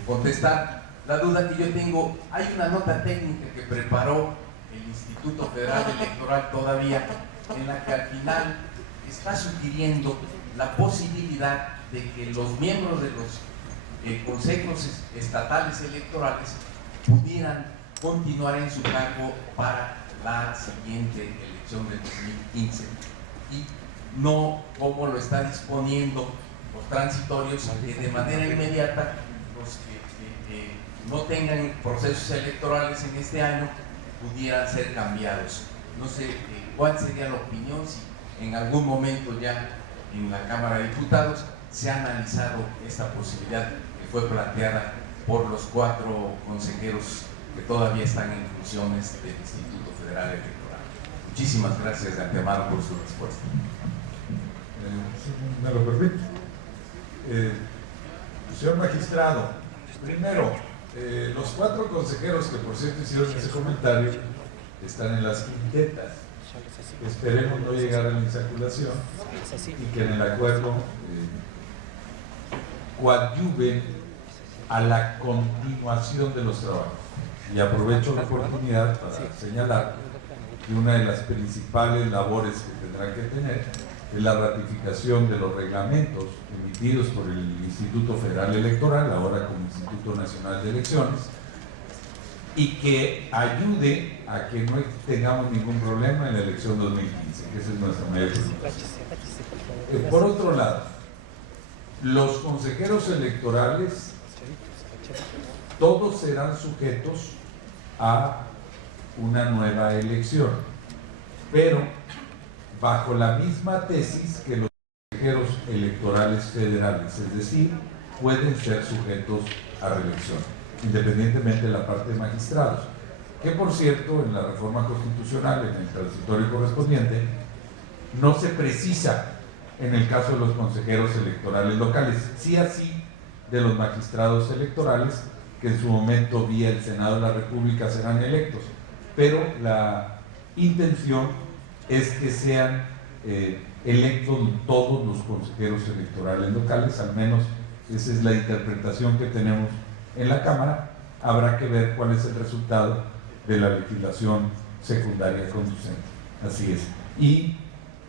contestar la duda que yo tengo. Hay una nota técnica que preparó el Instituto Federal Electoral todavía, en la que al final está sugiriendo la posibilidad de que los miembros de los consejos estatales electorales pudieran continuar en su cargo para la siguiente elección del 2015, y no como lo está disponiendo los transitorios, que de manera inmediata los que no tengan procesos electorales en este año pudieran ser cambiados. No sé cuál sería la opinión, si en algún momento ya en la Cámara de Diputados se ha analizado esta posibilidad que fue planteada por los 4 consejeros que todavía están en funciones del Instituto Federal Electoral. Muchísimas gracias de antemano por su respuesta. ¿Me lo permite? Señor magistrado, primero, los 4 consejeros que por cierto hicieron ese comentario están en las quintetas. Esperemos no llegar a la insaculación y que en el acuerdo coadyuven a la continuación de los trabajos. Y aprovecho la oportunidad para señalar que una de las principales labores que tendrán que tener es la ratificación de los reglamentos emitidos por el Instituto Federal Electoral, ahora como Instituto Nacional de Elecciones, y que ayude a que no tengamos ningún problema en la elección 2015, que esa es nuestra mayor preocupación. Por otro lado, los consejeros electorales todos serán sujetos a una nueva elección, pero bajo la misma tesis que los consejeros electorales federales, es decir, pueden ser sujetos a reelección, independientemente de la parte de magistrados, que por cierto en la reforma constitucional, en el transitorio correspondiente, no se precisa en el caso de los consejeros electorales locales, sí así de los magistrados electorales, que en su momento vía el Senado de la República serán electos, pero la intención es que sean electos todos los consejeros electorales locales, al menos esa es la interpretación que tenemos en la Cámara. Habrá que ver cuál es el resultado de la legislación secundaria conducente, así es, y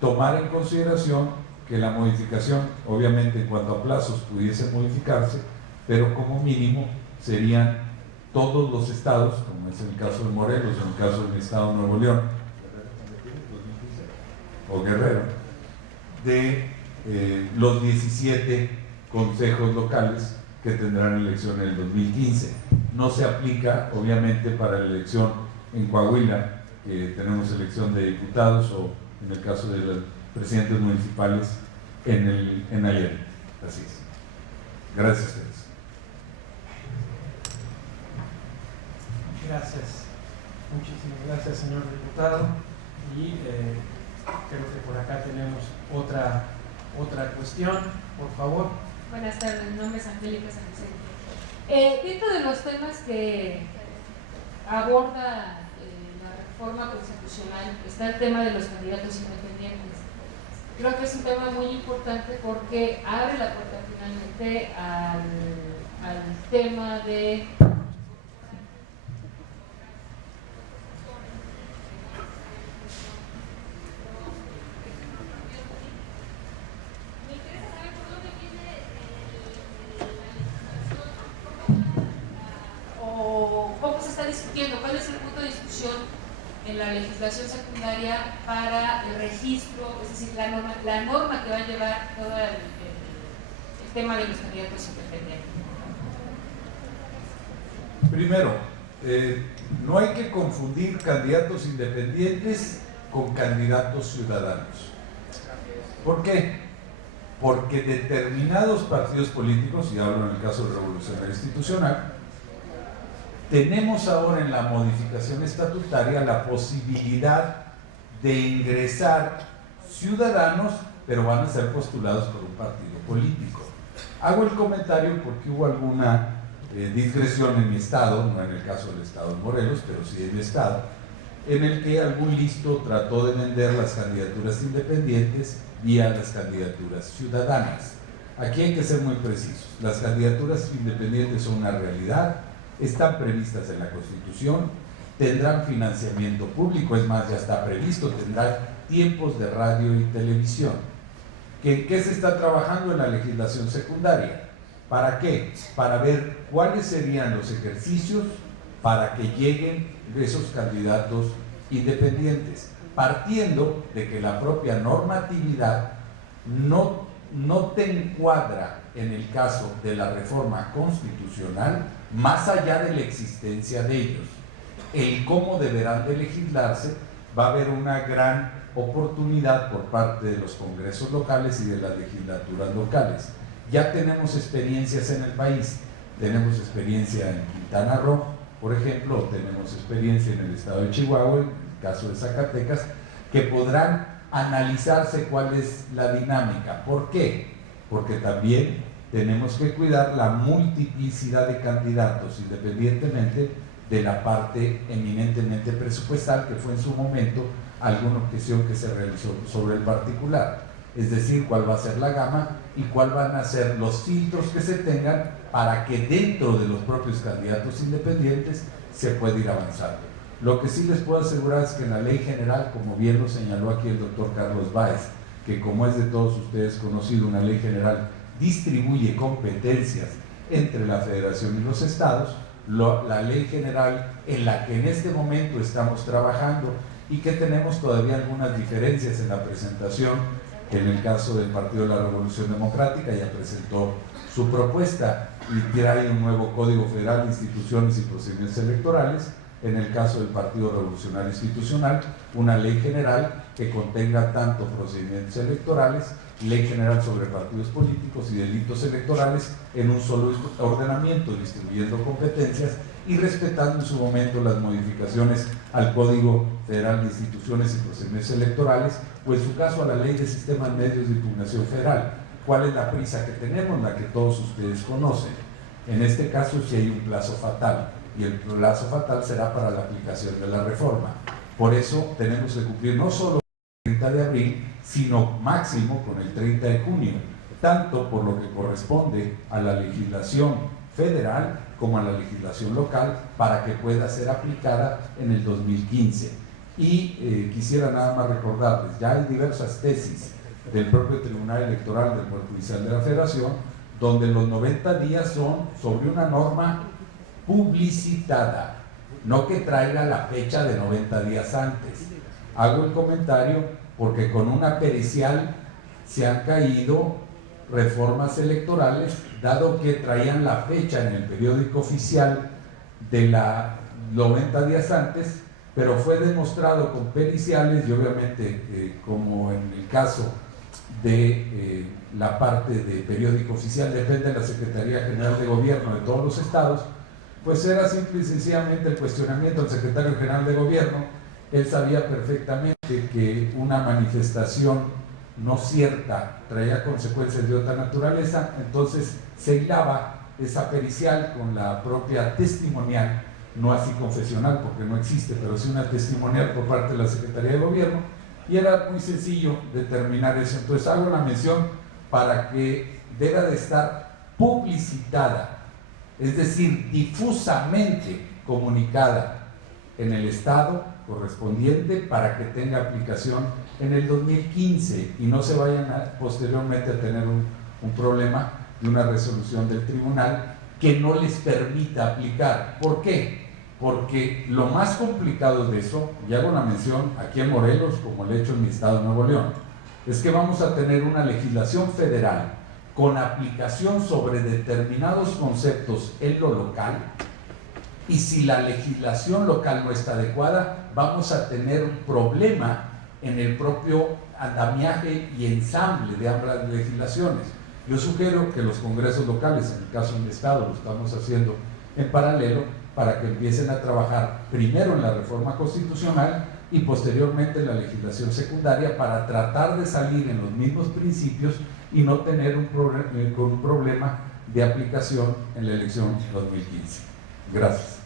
tomar en consideración que la modificación, obviamente en cuanto a plazos pudiese modificarse, pero como mínimo serían todos los estados, como es el caso de Morelos, en el caso del estado de Nuevo León o Guerrero, de los 17 consejos locales que tendrán elección en el 2015. No se aplica, obviamente, para la elección en Coahuila, que tenemos elección de diputados, o en el caso de los presidentes municipales en Allende. Así es. Gracias a ustedes. Gracias. Muchísimas gracias, señor diputado. Y Creo que por acá tenemos otra cuestión, por favor. Buenas tardes, mi nombre es Angélica San Vicente. Dentro de los temas que aborda la reforma constitucional está el tema de los candidatos independientes. Creo que es un tema muy importante porque abre la puerta finalmente al tema de cómo se está discutiendo, cuál es el punto de discusión en la legislación secundaria para el registro, es decir, la norma que va a llevar todo el tema de los candidatos independientes. Primero, no hay que confundir candidatos independientes con candidatos ciudadanos. ¿Por qué? Porque determinados partidos políticos, y hablo en el caso del Revolucionario Institucional, tenemos ahora en la modificación estatutaria la posibilidad de ingresar ciudadanos, pero van a ser postulados por un partido político. Hago el comentario porque hubo alguna discreción en mi estado, no en el caso del estado de Morelos, pero sí en mi estado, en el que algún listo trató de vender las candidaturas independientes vía las candidaturas ciudadanas. Aquí hay que ser muy precisos. Las candidaturas independientes son una realidad, están previstas en la Constitución, tendrán financiamiento público, es más, ya está previsto, tendrán tiempos de radio y televisión. ¿Qué se está trabajando en la legislación secundaria? ¿Para qué? Para ver cuáles serían los ejercicios para que lleguen esos candidatos independientes, partiendo de que la propia normatividad no te encuadra en el caso de la reforma constitucional más allá de la existencia de ellos. El cómo deberán de legislarse, va a haber una gran oportunidad por parte de los congresos locales y de las legislaturas locales. Ya tenemos experiencias en el país, tenemos experiencia en Quintana Roo, por ejemplo, tenemos experiencia en el estado de Chihuahua, en el caso de Zacatecas, que podrán analizarse cuál es la dinámica. ¿Por qué? Porque también tenemos que cuidar la multiplicidad de candidatos, independientemente de la parte eminentemente presupuestal, que fue en su momento alguna objeción que se realizó sobre el particular. Es decir, cuál va a ser la gama y cuál van a ser los filtros que se tengan para que dentro de los propios candidatos independientes se pueda ir avanzando. Lo que sí les puedo asegurar es que en la ley general, como bien lo señaló aquí el doctor Carlos Báez, que como es de todos ustedes conocido, una ley general distribuye competencias entre la Federación y los estados, la ley general en la que en este momento estamos trabajando y que tenemos todavía algunas diferencias en la presentación, que en el caso del Partido de la Revolución Democrática ya presentó su propuesta y trae un nuevo Código Federal de Instituciones y Procedimientos Electorales. En el caso del Partido Revolucionario Institucional, una ley general que contenga tanto procedimientos electorales, ley general sobre partidos políticos y delitos electorales en un solo ordenamiento, distribuyendo competencias y respetando en su momento las modificaciones al Código Federal de Instituciones y Procedimientos Electorales, o en su caso a la Ley de Sistema de Medios de Impugnación Federal. ¿Cuál es la prisa que tenemos? La que todos ustedes conocen. En este caso sí hay un plazo fatal, y el plazo fatal será para la aplicación de la reforma. Por eso tenemos que cumplir no solo el 30 de abril, sino máximo con el 30 de junio, tanto por lo que corresponde a la legislación federal como a la legislación local, para que pueda ser aplicada en el 2015. Y quisiera nada más recordarles, ya hay diversas tesis del propio Tribunal Electoral del Poder Judicial de la Federación, donde los 90 días son sobre una norma publicitada, no que traiga la fecha de 90 días antes. Hago el comentario porque con una pericial se han caído reformas electorales, dado que traían la fecha en el periódico oficial de la 90 días antes, pero fue demostrado con periciales y obviamente como en el caso de la parte de periódico oficial depende de la Secretaría General de Gobierno de todos los estados, pues era simple y sencillamente el cuestionamiento al Secretario General de Gobierno. Él sabía perfectamente que una manifestación no cierta traía consecuencias de otra naturaleza, entonces se hilaba esa pericial con la propia testimonial, no así confesional porque no existe, pero sí una testimonial por parte de la Secretaría de Gobierno, y era muy sencillo determinar eso. Entonces hago la mención para que deba de estar publicitada, es decir, difusamente comunicada en el estado correspondiente para que tenga aplicación en el 2015 y no se vayan posteriormente a tener un problema de una resolución del tribunal que no les permita aplicar. ¿Por qué? Porque lo más complicado de eso, y hago una mención aquí en Morelos, como lo he hecho en mi estado de Nuevo León, es que vamos a tener una legislación federal con aplicación sobre determinados conceptos en lo local, y si la legislación local no está adecuada, vamos a tener un problema en el propio andamiaje y ensamble de ambas legislaciones. Yo sugiero que los congresos locales, en el caso del Estado, lo estamos haciendo en paralelo, para que empiecen a trabajar primero en la reforma constitucional y posteriormente en la legislación secundaria para tratar de salir en los mismos principios y no tener un problema de aplicación en la elección 2015. Gracias.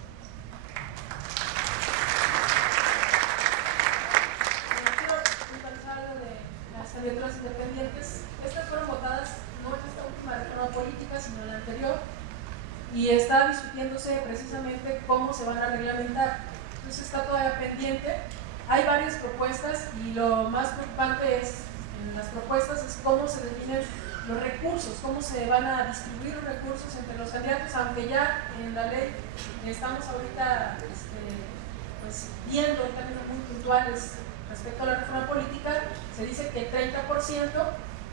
Las candidaturas independientes, estas fueron votadas no en esta última reforma política, sino en la anterior, y está discutiéndose precisamente cómo se van a reglamentar. Entonces está todavía pendiente. Hay varias propuestas y lo más preocupante es, en las propuestas, es cómo se definen los recursos, cómo se van a distribuir los recursos entre los candidatos, aunque ya en la ley estamos ahorita pues, viendo en términos muy puntuales respecto a la reforma política, se dice que el 30%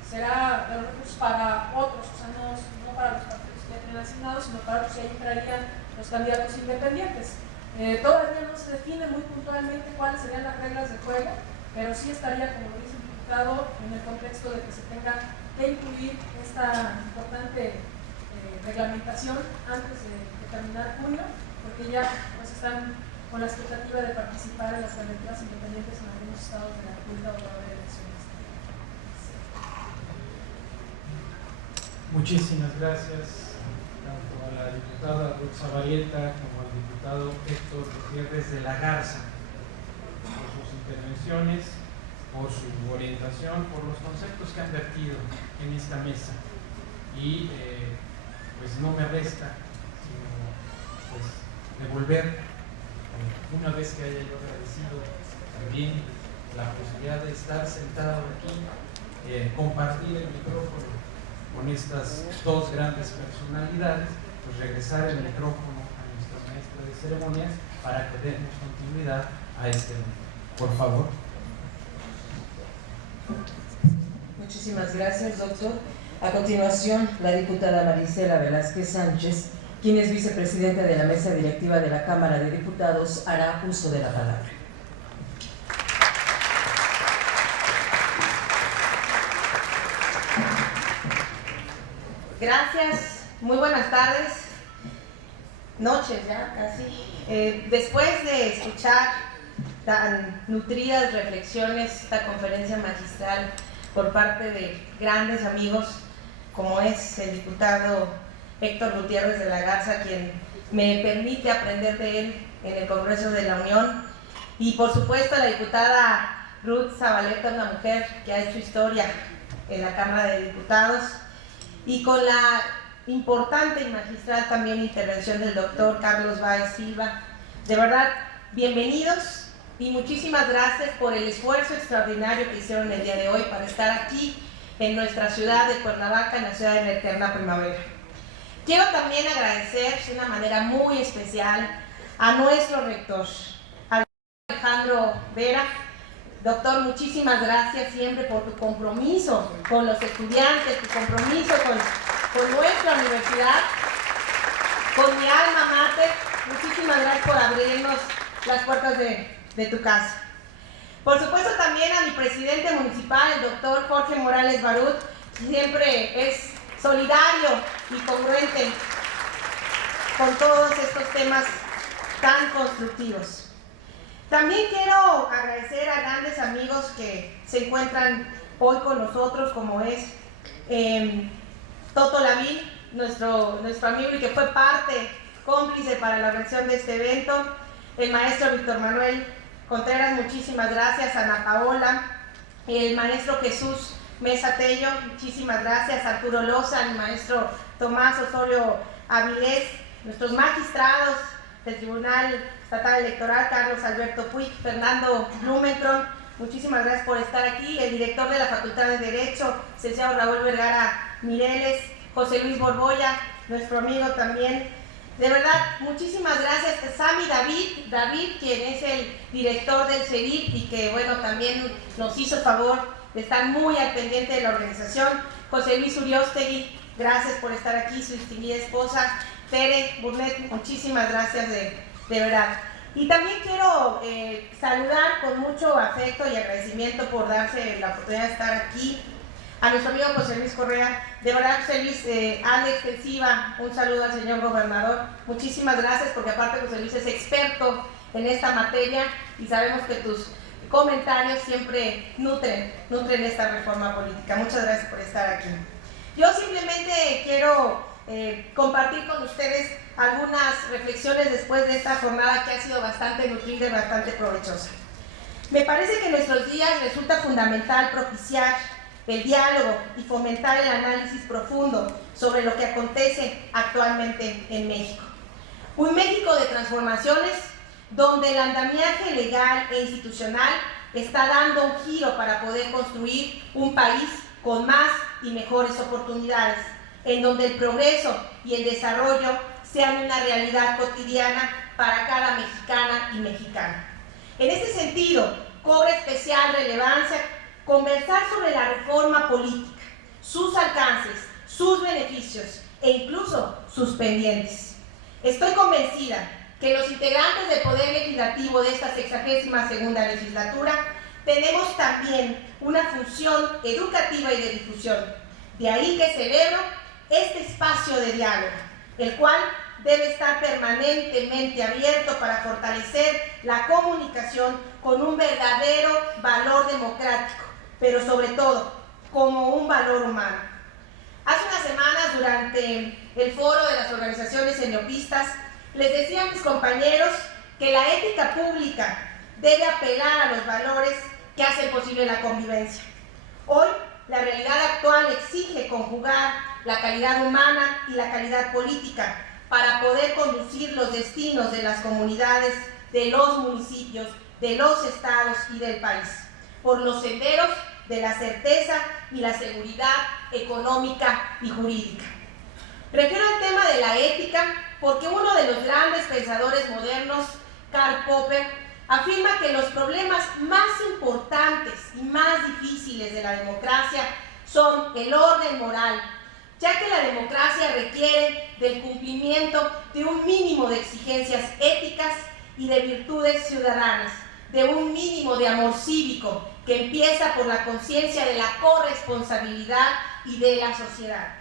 será de los recursos para otros, o sea, no para los partidos que ya tienen asignados, sino para otros que ahí entrarían los candidatos independientes. Todavía no se define muy puntualmente cuáles serían las reglas de juego, pero sí estaría, como lo dice el diputado, en el contexto de que se tenga que incluir esta importante reglamentación antes de terminar junio, porque ya pues, están con la expectativa de participar en las candidaturas independientes en algunos estados de la República o de haber elecciones. Muchísimas gracias tanto a la diputada Ruth Zabaleta como al diputado Héctor Gutiérrez de la Garza por sus intervenciones, por su orientación, por los conceptos que han vertido en esta mesa. Y pues no me resta sino pues devolver, una vez que haya yo agradecido también la posibilidad de estar sentado aquí, compartir el micrófono con estas dos grandes personalidades, pues regresar el micrófono a nuestra maestra de ceremonias para que demos continuidad a este evento. Por favor. Muchísimas gracias, doctor. A continuación, la diputada Marisela Velázquez Sánchez, quien es vicepresidenta de la mesa directiva de la Cámara de Diputados, hará uso de la palabra. Gracias, muy buenas tardes, noches ya casi. Después de escuchar tan nutridas reflexiones, esta conferencia magistral por parte de grandes amigos como es el diputado Héctor Gutiérrez de la Garza, quien me permite aprender de él en el Congreso de la Unión, y por supuesto la diputada Ruth Zabaleta, una mujer que ha hecho historia en la Cámara de Diputados, y con la importante y magistral también intervención del doctor Carlos Báez Silva. De verdad, bienvenidos y muchísimas gracias por el esfuerzo extraordinario que hicieron el día de hoy para estar aquí en nuestra ciudad de Cuernavaca, en la ciudad de la eterna primavera. Quiero también agradecer de una manera muy especial a nuestro rector, Alejandro Vera. Doctor, muchísimas gracias siempre por tu compromiso con los estudiantes, tu compromiso con nuestra universidad, con mi alma mater. Muchísimas gracias por abrirnos las puertas de tu casa. Por supuesto también a mi presidente municipal, el doctor Jorge Morales Barut, que siempre es solidario y congruente con todos estos temas tan constructivos. También quiero agradecer a grandes amigos que se encuentran hoy con nosotros, como es Toto Lavín, nuestro amigo y que fue parte, cómplice para la organización de este evento, el maestro Víctor Manuel Contreras, muchísimas gracias, Ana Paola, el maestro Jesús Mesa Tello, muchísimas gracias, Arturo Loza, el maestro Tomás Osorio Avilés, nuestros magistrados del Tribunal Estatal Electoral, Carlos Alberto Puig, Fernando Blumenkron, muchísimas gracias por estar aquí, el director de la Facultad de Derecho, licenciado Raúl Vergara Mireles, José Luis Borboya, nuestro amigo también. De verdad, muchísimas gracias a Sami David, quien es el director del CEDIP y que, bueno, también nos hizo favor de estar muy al pendiente de la organización. José Luis Uriostegui, gracias por estar aquí, su distinguida esposa. Tere Burnett, muchísimas gracias de verdad. Y también quiero saludar con mucho afecto y agradecimiento por darse la oportunidad de estar aquí a nuestro amigo José Luis Correa. De verdad, José Luis, hazle extensiva un saludo al señor gobernador. Muchísimas gracias, porque aparte José Luis es experto en esta materia y sabemos que tus comentarios siempre nutren esta reforma política. Muchas gracias por estar aquí. Yo simplemente quiero compartir con ustedes algunas reflexiones después de esta jornada que ha sido bastante nutrida y bastante provechosa. Me parece que en nuestros días resulta fundamental propiciar el diálogo y fomentar el análisis profundo sobre lo que acontece actualmente en México. Un México de transformaciones donde el andamiaje legal e institucional está dando un giro para poder construir un país con más y mejores oportunidades, en donde el progreso y el desarrollo sean una realidad cotidiana para cada mexicana y mexicano. En este sentido, cobra especial relevancia conversar sobre la reforma política, sus alcances, sus beneficios e incluso sus pendientes. Estoy convencida que los integrantes del Poder Legislativo de esta 62ª legislatura tenemos también una función educativa y de difusión. De ahí que celebro este espacio de diálogo, el cual debe estar permanentemente abierto para fortalecer la comunicación con un verdadero valor democrático, pero sobre todo como un valor humano. Hace unas semanas, durante el foro de las organizaciones eniopistas, les decía a mis compañeros que la ética pública debe apelar a los valores que hacen posible la convivencia. Hoy, la realidad actual exige conjugar la calidad humana y la calidad política para poder conducir los destinos de las comunidades, de los municipios, de los estados y del país, por los senderos de la certeza y la seguridad económica y jurídica. Refiero al tema de la ética porque uno de los grandes pensadores modernos, Karl Popper, afirma que los problemas más importantes y más difíciles de la democracia son el orden moral, ya que la democracia requiere del cumplimiento de un mínimo de exigencias éticas y de virtudes ciudadanas, de un mínimo de amor cívico que empieza por la conciencia de la corresponsabilidad y de la sociedad.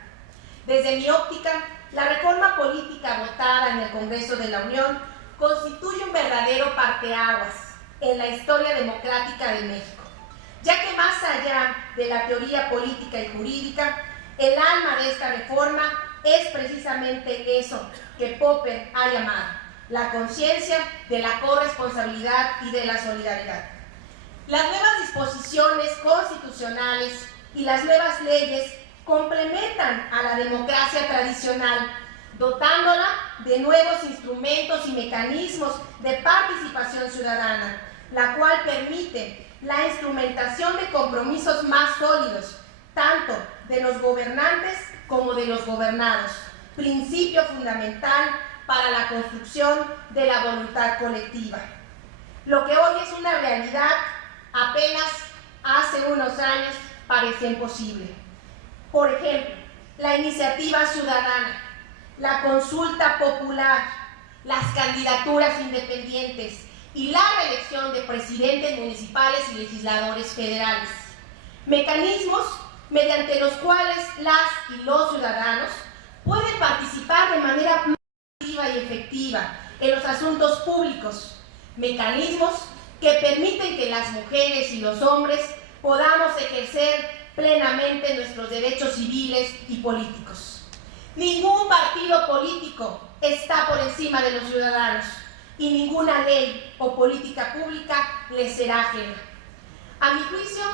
Desde mi óptica, la reforma política votada en el Congreso de la Unión constituye un verdadero parteaguas en la historia democrática de México, ya que más allá de la teoría política y jurídica, el alma de esta reforma es precisamente eso que Popper ha llamado la conciencia de la corresponsabilidad y de la solidaridad. Las nuevas disposiciones constitucionales y las nuevas leyes complementan a la democracia tradicional, dotándola de nuevos instrumentos y mecanismos de participación ciudadana, la cual permite la instrumentación de compromisos más sólidos, tanto de los gobernantes como de los gobernados, principio fundamental para la construcción de la voluntad colectiva. Lo que hoy es una realidad, apenas hace unos años parecía imposible. Por ejemplo, la iniciativa ciudadana, la consulta popular, las candidaturas independientes y la reelección de presidentes municipales y legisladores federales. Mecanismos mediante los cuales las y los ciudadanos pueden participar de manera más activa y efectiva en los asuntos públicos. Mecanismos que permiten que las mujeres y los hombres podamos ejercer plenamente nuestros derechos civiles y políticos. Ningún partido político está por encima de los ciudadanos y ninguna ley o política pública les será ajena. A mi juicio,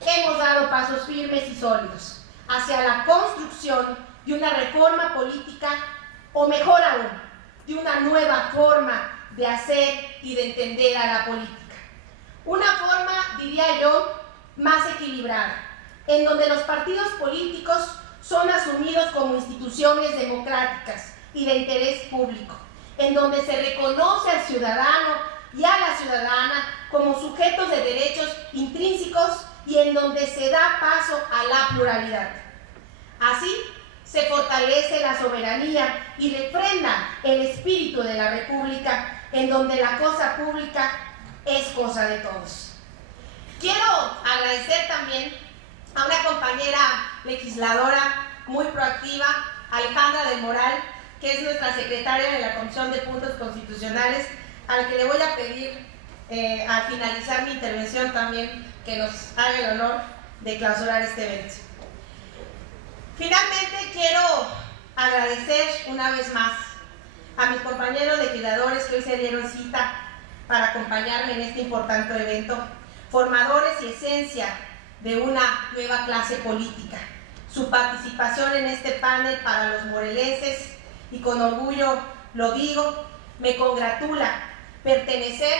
hemos dado pasos firmes y sólidos hacia la construcción de una reforma política, o mejor aún, de una nueva forma de hacer y de entender a la política. Una forma, diría yo, más equilibrada, en donde los partidos políticos son asumidos como instituciones democráticas y de interés público, en donde se reconoce al ciudadano y a la ciudadana como sujetos de derechos intrínsecos y en donde se da paso a la pluralidad. Así, se fortalece la soberanía y refrenda el espíritu de la República, en donde la cosa pública es cosa de todos. Quiero agradecer también a una compañera legisladora muy proactiva, Alejandra del Moral, que es nuestra secretaria de la Comisión de Puntos Constitucionales, a la que le voy a pedir al finalizar mi intervención también que nos haga el honor de clausurar este evento. Finalmente quiero agradecer una vez más a mis compañeros legisladores que hoy se dieron cita para acompañarme en este importante evento, formadores y esencia de una nueva clase política. Su participación en este panel para los morelenses, y con orgullo lo digo, me congratula pertenecer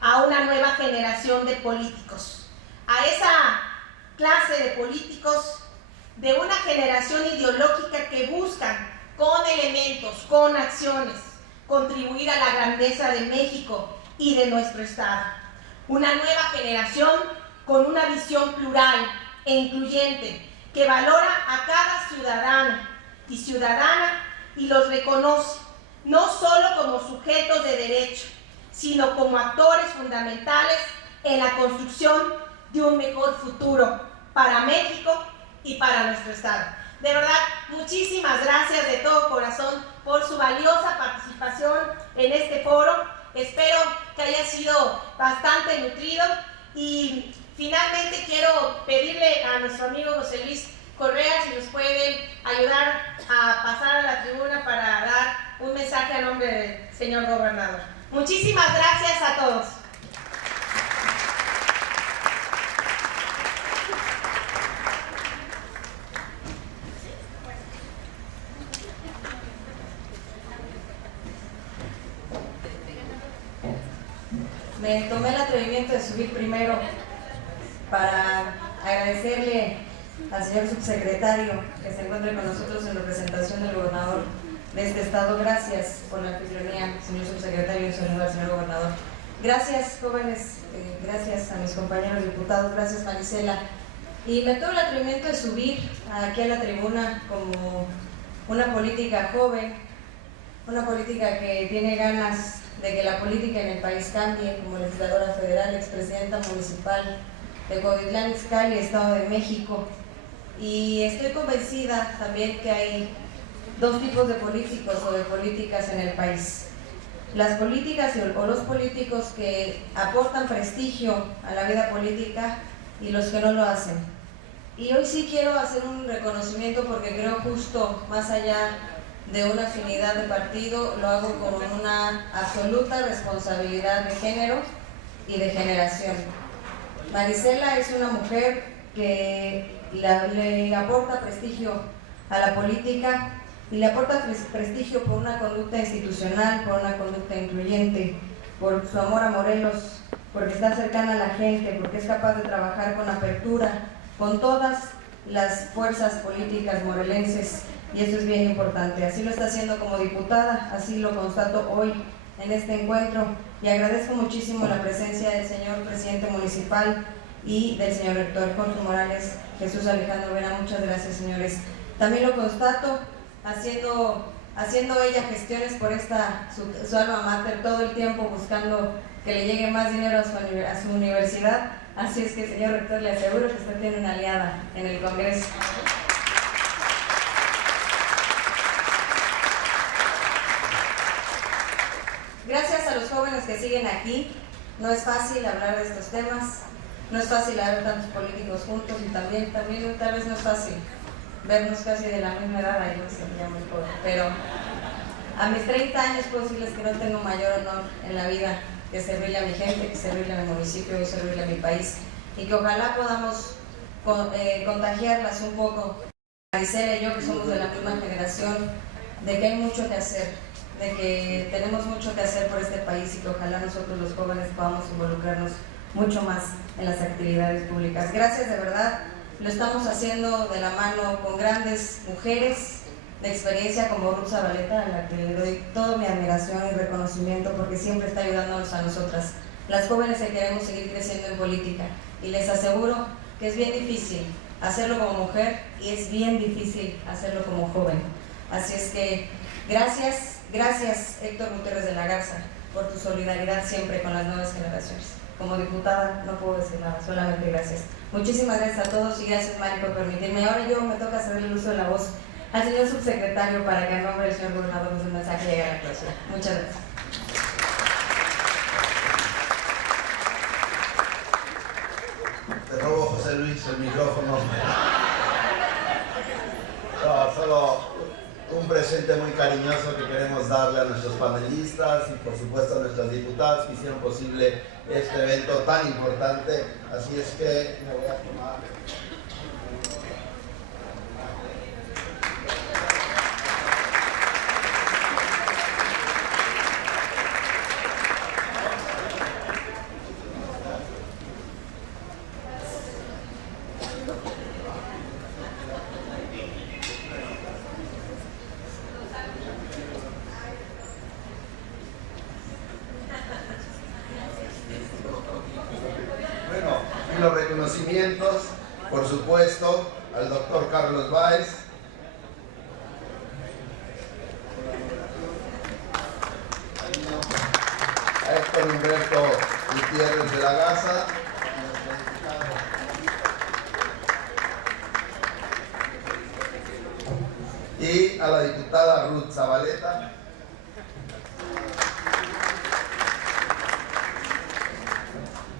a una nueva generación de políticos, a esa clase de políticos de una generación ideológica que buscan con elementos, con acciones, contribuir a la grandeza de México y de nuestro Estado. Una nueva generación con una visión plural e incluyente que valora a cada ciudadano y ciudadana y los reconoce no solo como sujetos de derecho, sino como actores fundamentales en la construcción de un mejor futuro para México y para nuestro Estado. De verdad, muchísimas gracias de todo corazón por su valiosa participación en este foro. Espero que haya sido bastante nutrido y finalmente quiero pedirle a nuestro amigo José Luis Correa si nos puede ayudar a pasar a la tribuna para dar un mensaje a nombre del señor gobernador. Muchísimas gracias a todos. Me tomé el atrevimiento de subir primero para agradecerle al señor subsecretario que se encuentra con nosotros en representación del gobernador de este estado. Gracias por la anfitrionía, señor subsecretario, señor gobernador. Gracias, jóvenes, gracias a mis compañeros diputados, gracias, Marisela. Y me tomo el atrevimiento de subir aquí a la tribuna como una política joven, una política que tiene ganas de que la política en el país cambie, como legisladora federal, expresidenta municipal de Cuautitlán Izcalli, Estado de México. Y estoy convencida también que hay dos tipos de políticos o de políticas en el país. Las políticas o los políticos que aportan prestigio a la vida política y los que no lo hacen. Y hoy sí quiero hacer un reconocimiento porque creo justo más allá de una afinidad de partido, lo hago con una absoluta responsabilidad de género y de generación. Marisela es una mujer que le aporta prestigio a la política y le aporta prestigio por una conducta institucional, por una conducta incluyente, por su amor a Morelos, porque está cercana a la gente, porque es capaz de trabajar con apertura, con todas las fuerzas políticas morelenses. Y eso es bien importante. Así lo está haciendo como diputada, así lo constato hoy en este encuentro. Y agradezco muchísimo la presencia del señor presidente municipal y del señor rector Jorge Morales, Jesús Alejandro Vera. Muchas gracias, señores. También lo constato haciendo ella gestiones por su alma mater, todo el tiempo buscando que le llegue más dinero a su universidad. Así es que, señor rector, le aseguro que usted tiene una aliada en el Congreso. Gracias a los jóvenes que siguen aquí, No es fácil hablar de estos temas, no es fácil ver tantos políticos juntos y también tal vez no es fácil vernos casi de la misma edad, ahí no sería muy joven, pero a mis 30 años puedo decirles que no tengo mayor honor en la vida que servirle a mi gente, que servirle a mi municipio y servirle a mi país, y que ojalá podamos contagiarlas un poco, Marisela y yo, que somos de la misma generación, de que hay mucho que hacer, de que tenemos mucho que hacer por este país y que ojalá nosotros los jóvenes podamos involucrarnos mucho más en las actividades públicas. Gracias, de verdad, lo estamos haciendo de la mano con grandes mujeres de experiencia como Ruth Zabaleta, a la que le doy toda mi admiración y reconocimiento porque siempre está ayudándonos a nosotras, las jóvenes que queremos seguir creciendo en política, y les aseguro que es bien difícil hacerlo como mujer y es bien difícil hacerlo como joven. Así es que gracias Héctor Gutiérrez de la Garza por tu solidaridad siempre con las nuevas generaciones. Como diputada no puedo decir nada, solamente gracias. Muchísimas gracias a todos y gracias, Mari, por permitirme. Ahora yo me toca hacer el uso de la voz al señor subsecretario para que a nombre del señor gobernador nos dé un mensaje y llegue a la clausura. Muchas gracias. Te robo, José Luis, el micrófono. No, solo un presente muy cariñoso que queremos darle a nuestros panelistas y por supuesto a nuestras diputadas que hicieron posible este evento tan importante. Así es que me voy a tomar. Los reconocimientos, por supuesto, al doctor Carlos Báez, a Héctor Humberto Gutiérrez de la Garza, y a la diputada Ruth Zabaleta,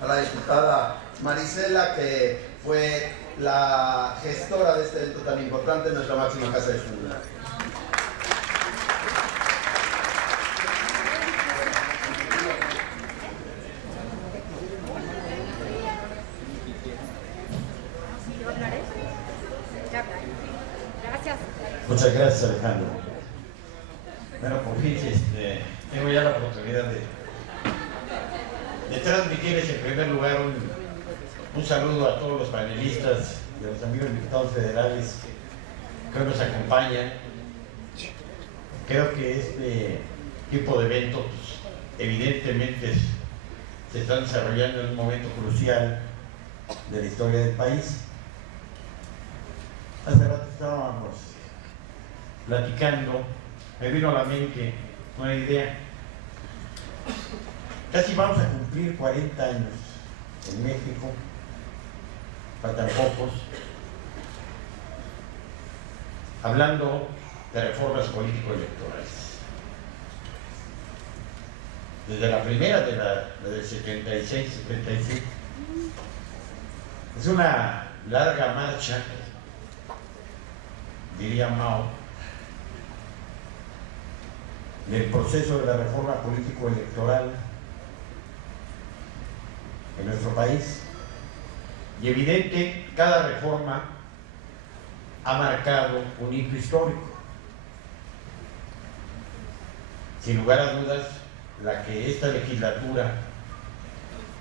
a la diputada Marisela, que fue la gestora de este evento tan importante en nuestra máxima casa de estudio. Muchas gracias, Alejandro. Bueno, por fin tengo ya la oportunidad de transmitirles en primer lugar un saludo a todos los panelistas y a los amigos diputados federales que hoy nos acompañan. Creo que este tipo de eventos evidentemente se están desarrollando en un momento crucial de la historia del país. Hace rato estábamos platicando, me vino a la mente una idea. Casi vamos a cumplir 40 años en México, faltan pocos, hablando de reformas político-electorales. Desde la primera, de la del 76, 77, es una larga marcha, diría Mao, del proceso de la reforma político-electoral en nuestro país. Y evidente, cada reforma ha marcado un hito histórico. Sin lugar a dudas, la que esta legislatura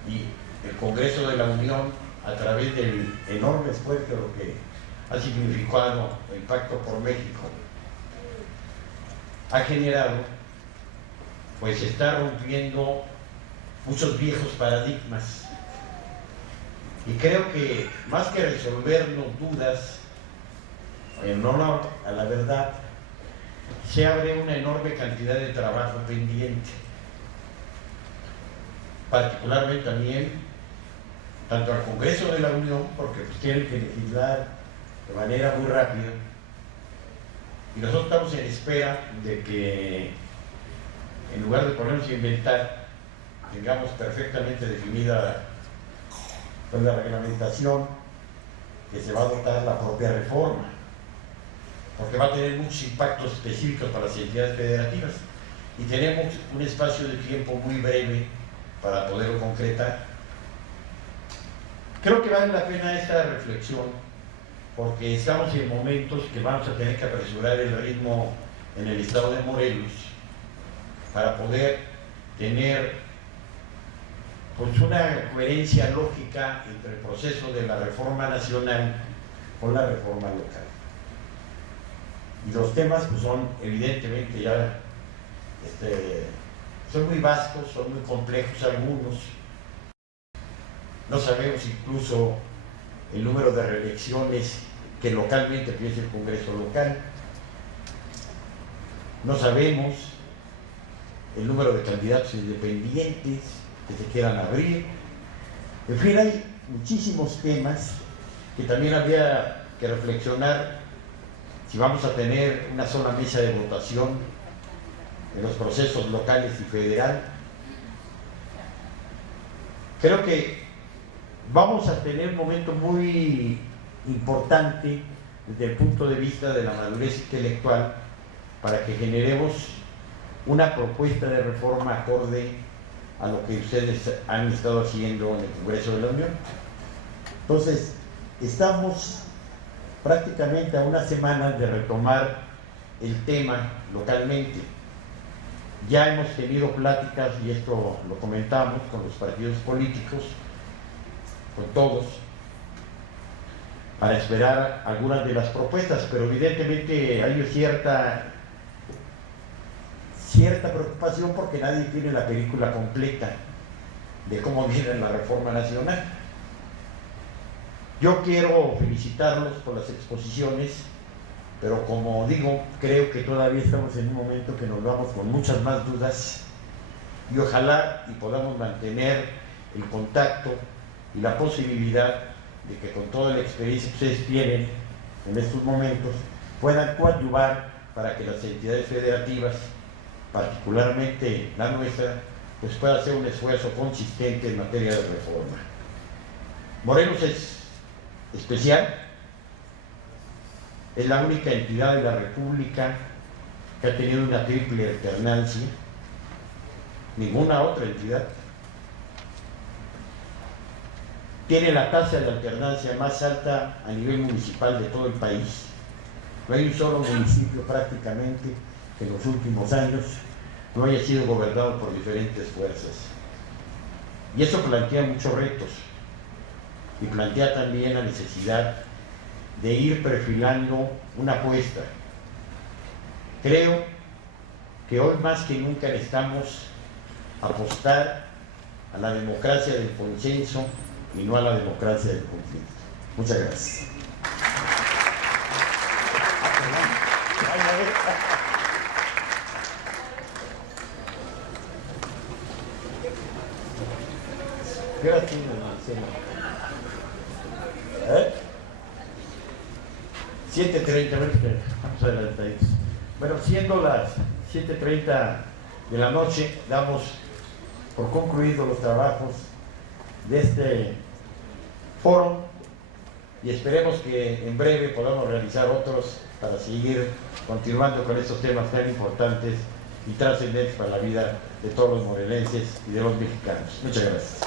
y el Congreso de la Unión, a través del enorme esfuerzo de lo que ha significado el Pacto por México, ha generado, pues está rompiendo muchos viejos paradigmas. Y creo que más que resolvernos dudas, en honor a la verdad, se abre una enorme cantidad de trabajo pendiente. Particularmente también, tanto al Congreso de la Unión, porque pues tienen que legislar de manera muy rápida, y nosotros estamos en espera de que, en lugar de ponernos a inventar, tengamos perfectamente definida pues, la reglamentación que se va a adoptar la propia reforma, porque va a tener muchos impactos específicos para las entidades federativas y tenemos un espacio de tiempo muy breve para poderlo concretar. Creo que vale la pena esta reflexión porque estamos en momentos que vamos a tener que apresurar el ritmo en el estado de Morelos para poder tener pues, una coherencia lógica entre el proceso de la reforma nacional con la reforma local. Y los temas pues, son evidentemente ya son muy vastos, son muy complejos algunos. No sabemos incluso el número de reelecciones que localmente piensa el Congreso local. No sabemos el número de candidatos independientes que se quieran abrir. En fin, hay muchísimos temas que también habría que reflexionar si vamos a tener una sola mesa de votación en los procesos locales y federal. Creo que vamos a tener un momento muy importante desde el punto de vista de la madurez intelectual para que generemos una propuesta de reforma acorde a lo que ustedes han estado haciendo en el Congreso de la Unión. Entonces, estamos prácticamente a una semana de retomar el tema localmente. Ya hemos tenido pláticas, y esto lo comentamos con los partidos políticos, con todos, para esperar algunas de las propuestas, pero evidentemente hay cierta preocupación porque nadie tiene la película completa de cómo viene la reforma nacional. Yo quiero felicitarlos por las exposiciones, pero como digo, creo que todavía estamos en un momento que nos vamos con muchas más dudas y ojalá y podamos mantener el contacto y la posibilidad de que con toda la experiencia que ustedes tienen en estos momentos puedan coadyuvar para que las entidades federativas, particularmente la nuestra, pues pueda hacer un esfuerzo consistente en materia de reforma. Morelos es especial, es la única entidad de la República que ha tenido una triple alternancia, ninguna otra entidad. Tiene la tasa de alternancia más alta a nivel municipal de todo el país. No hay un solo municipio prácticamente que en los últimos años no haya sido gobernado por diferentes fuerzas. Y eso plantea muchos retos y plantea también la necesidad de ir perfilando una apuesta. Creo que hoy más que nunca necesitamos apostar a la democracia del consenso y no a la democracia del conflicto. Muchas gracias. ¿Qué hora tiene la 7:30, vamos adelante. Bueno, siendo las 7:30 de la noche, damos por concluidos los trabajos de este foro y esperemos que en breve podamos realizar otros para seguir continuando con estos temas tan importantes y trascendentes para la vida de todos los morelenses y de los mexicanos. Muchas gracias.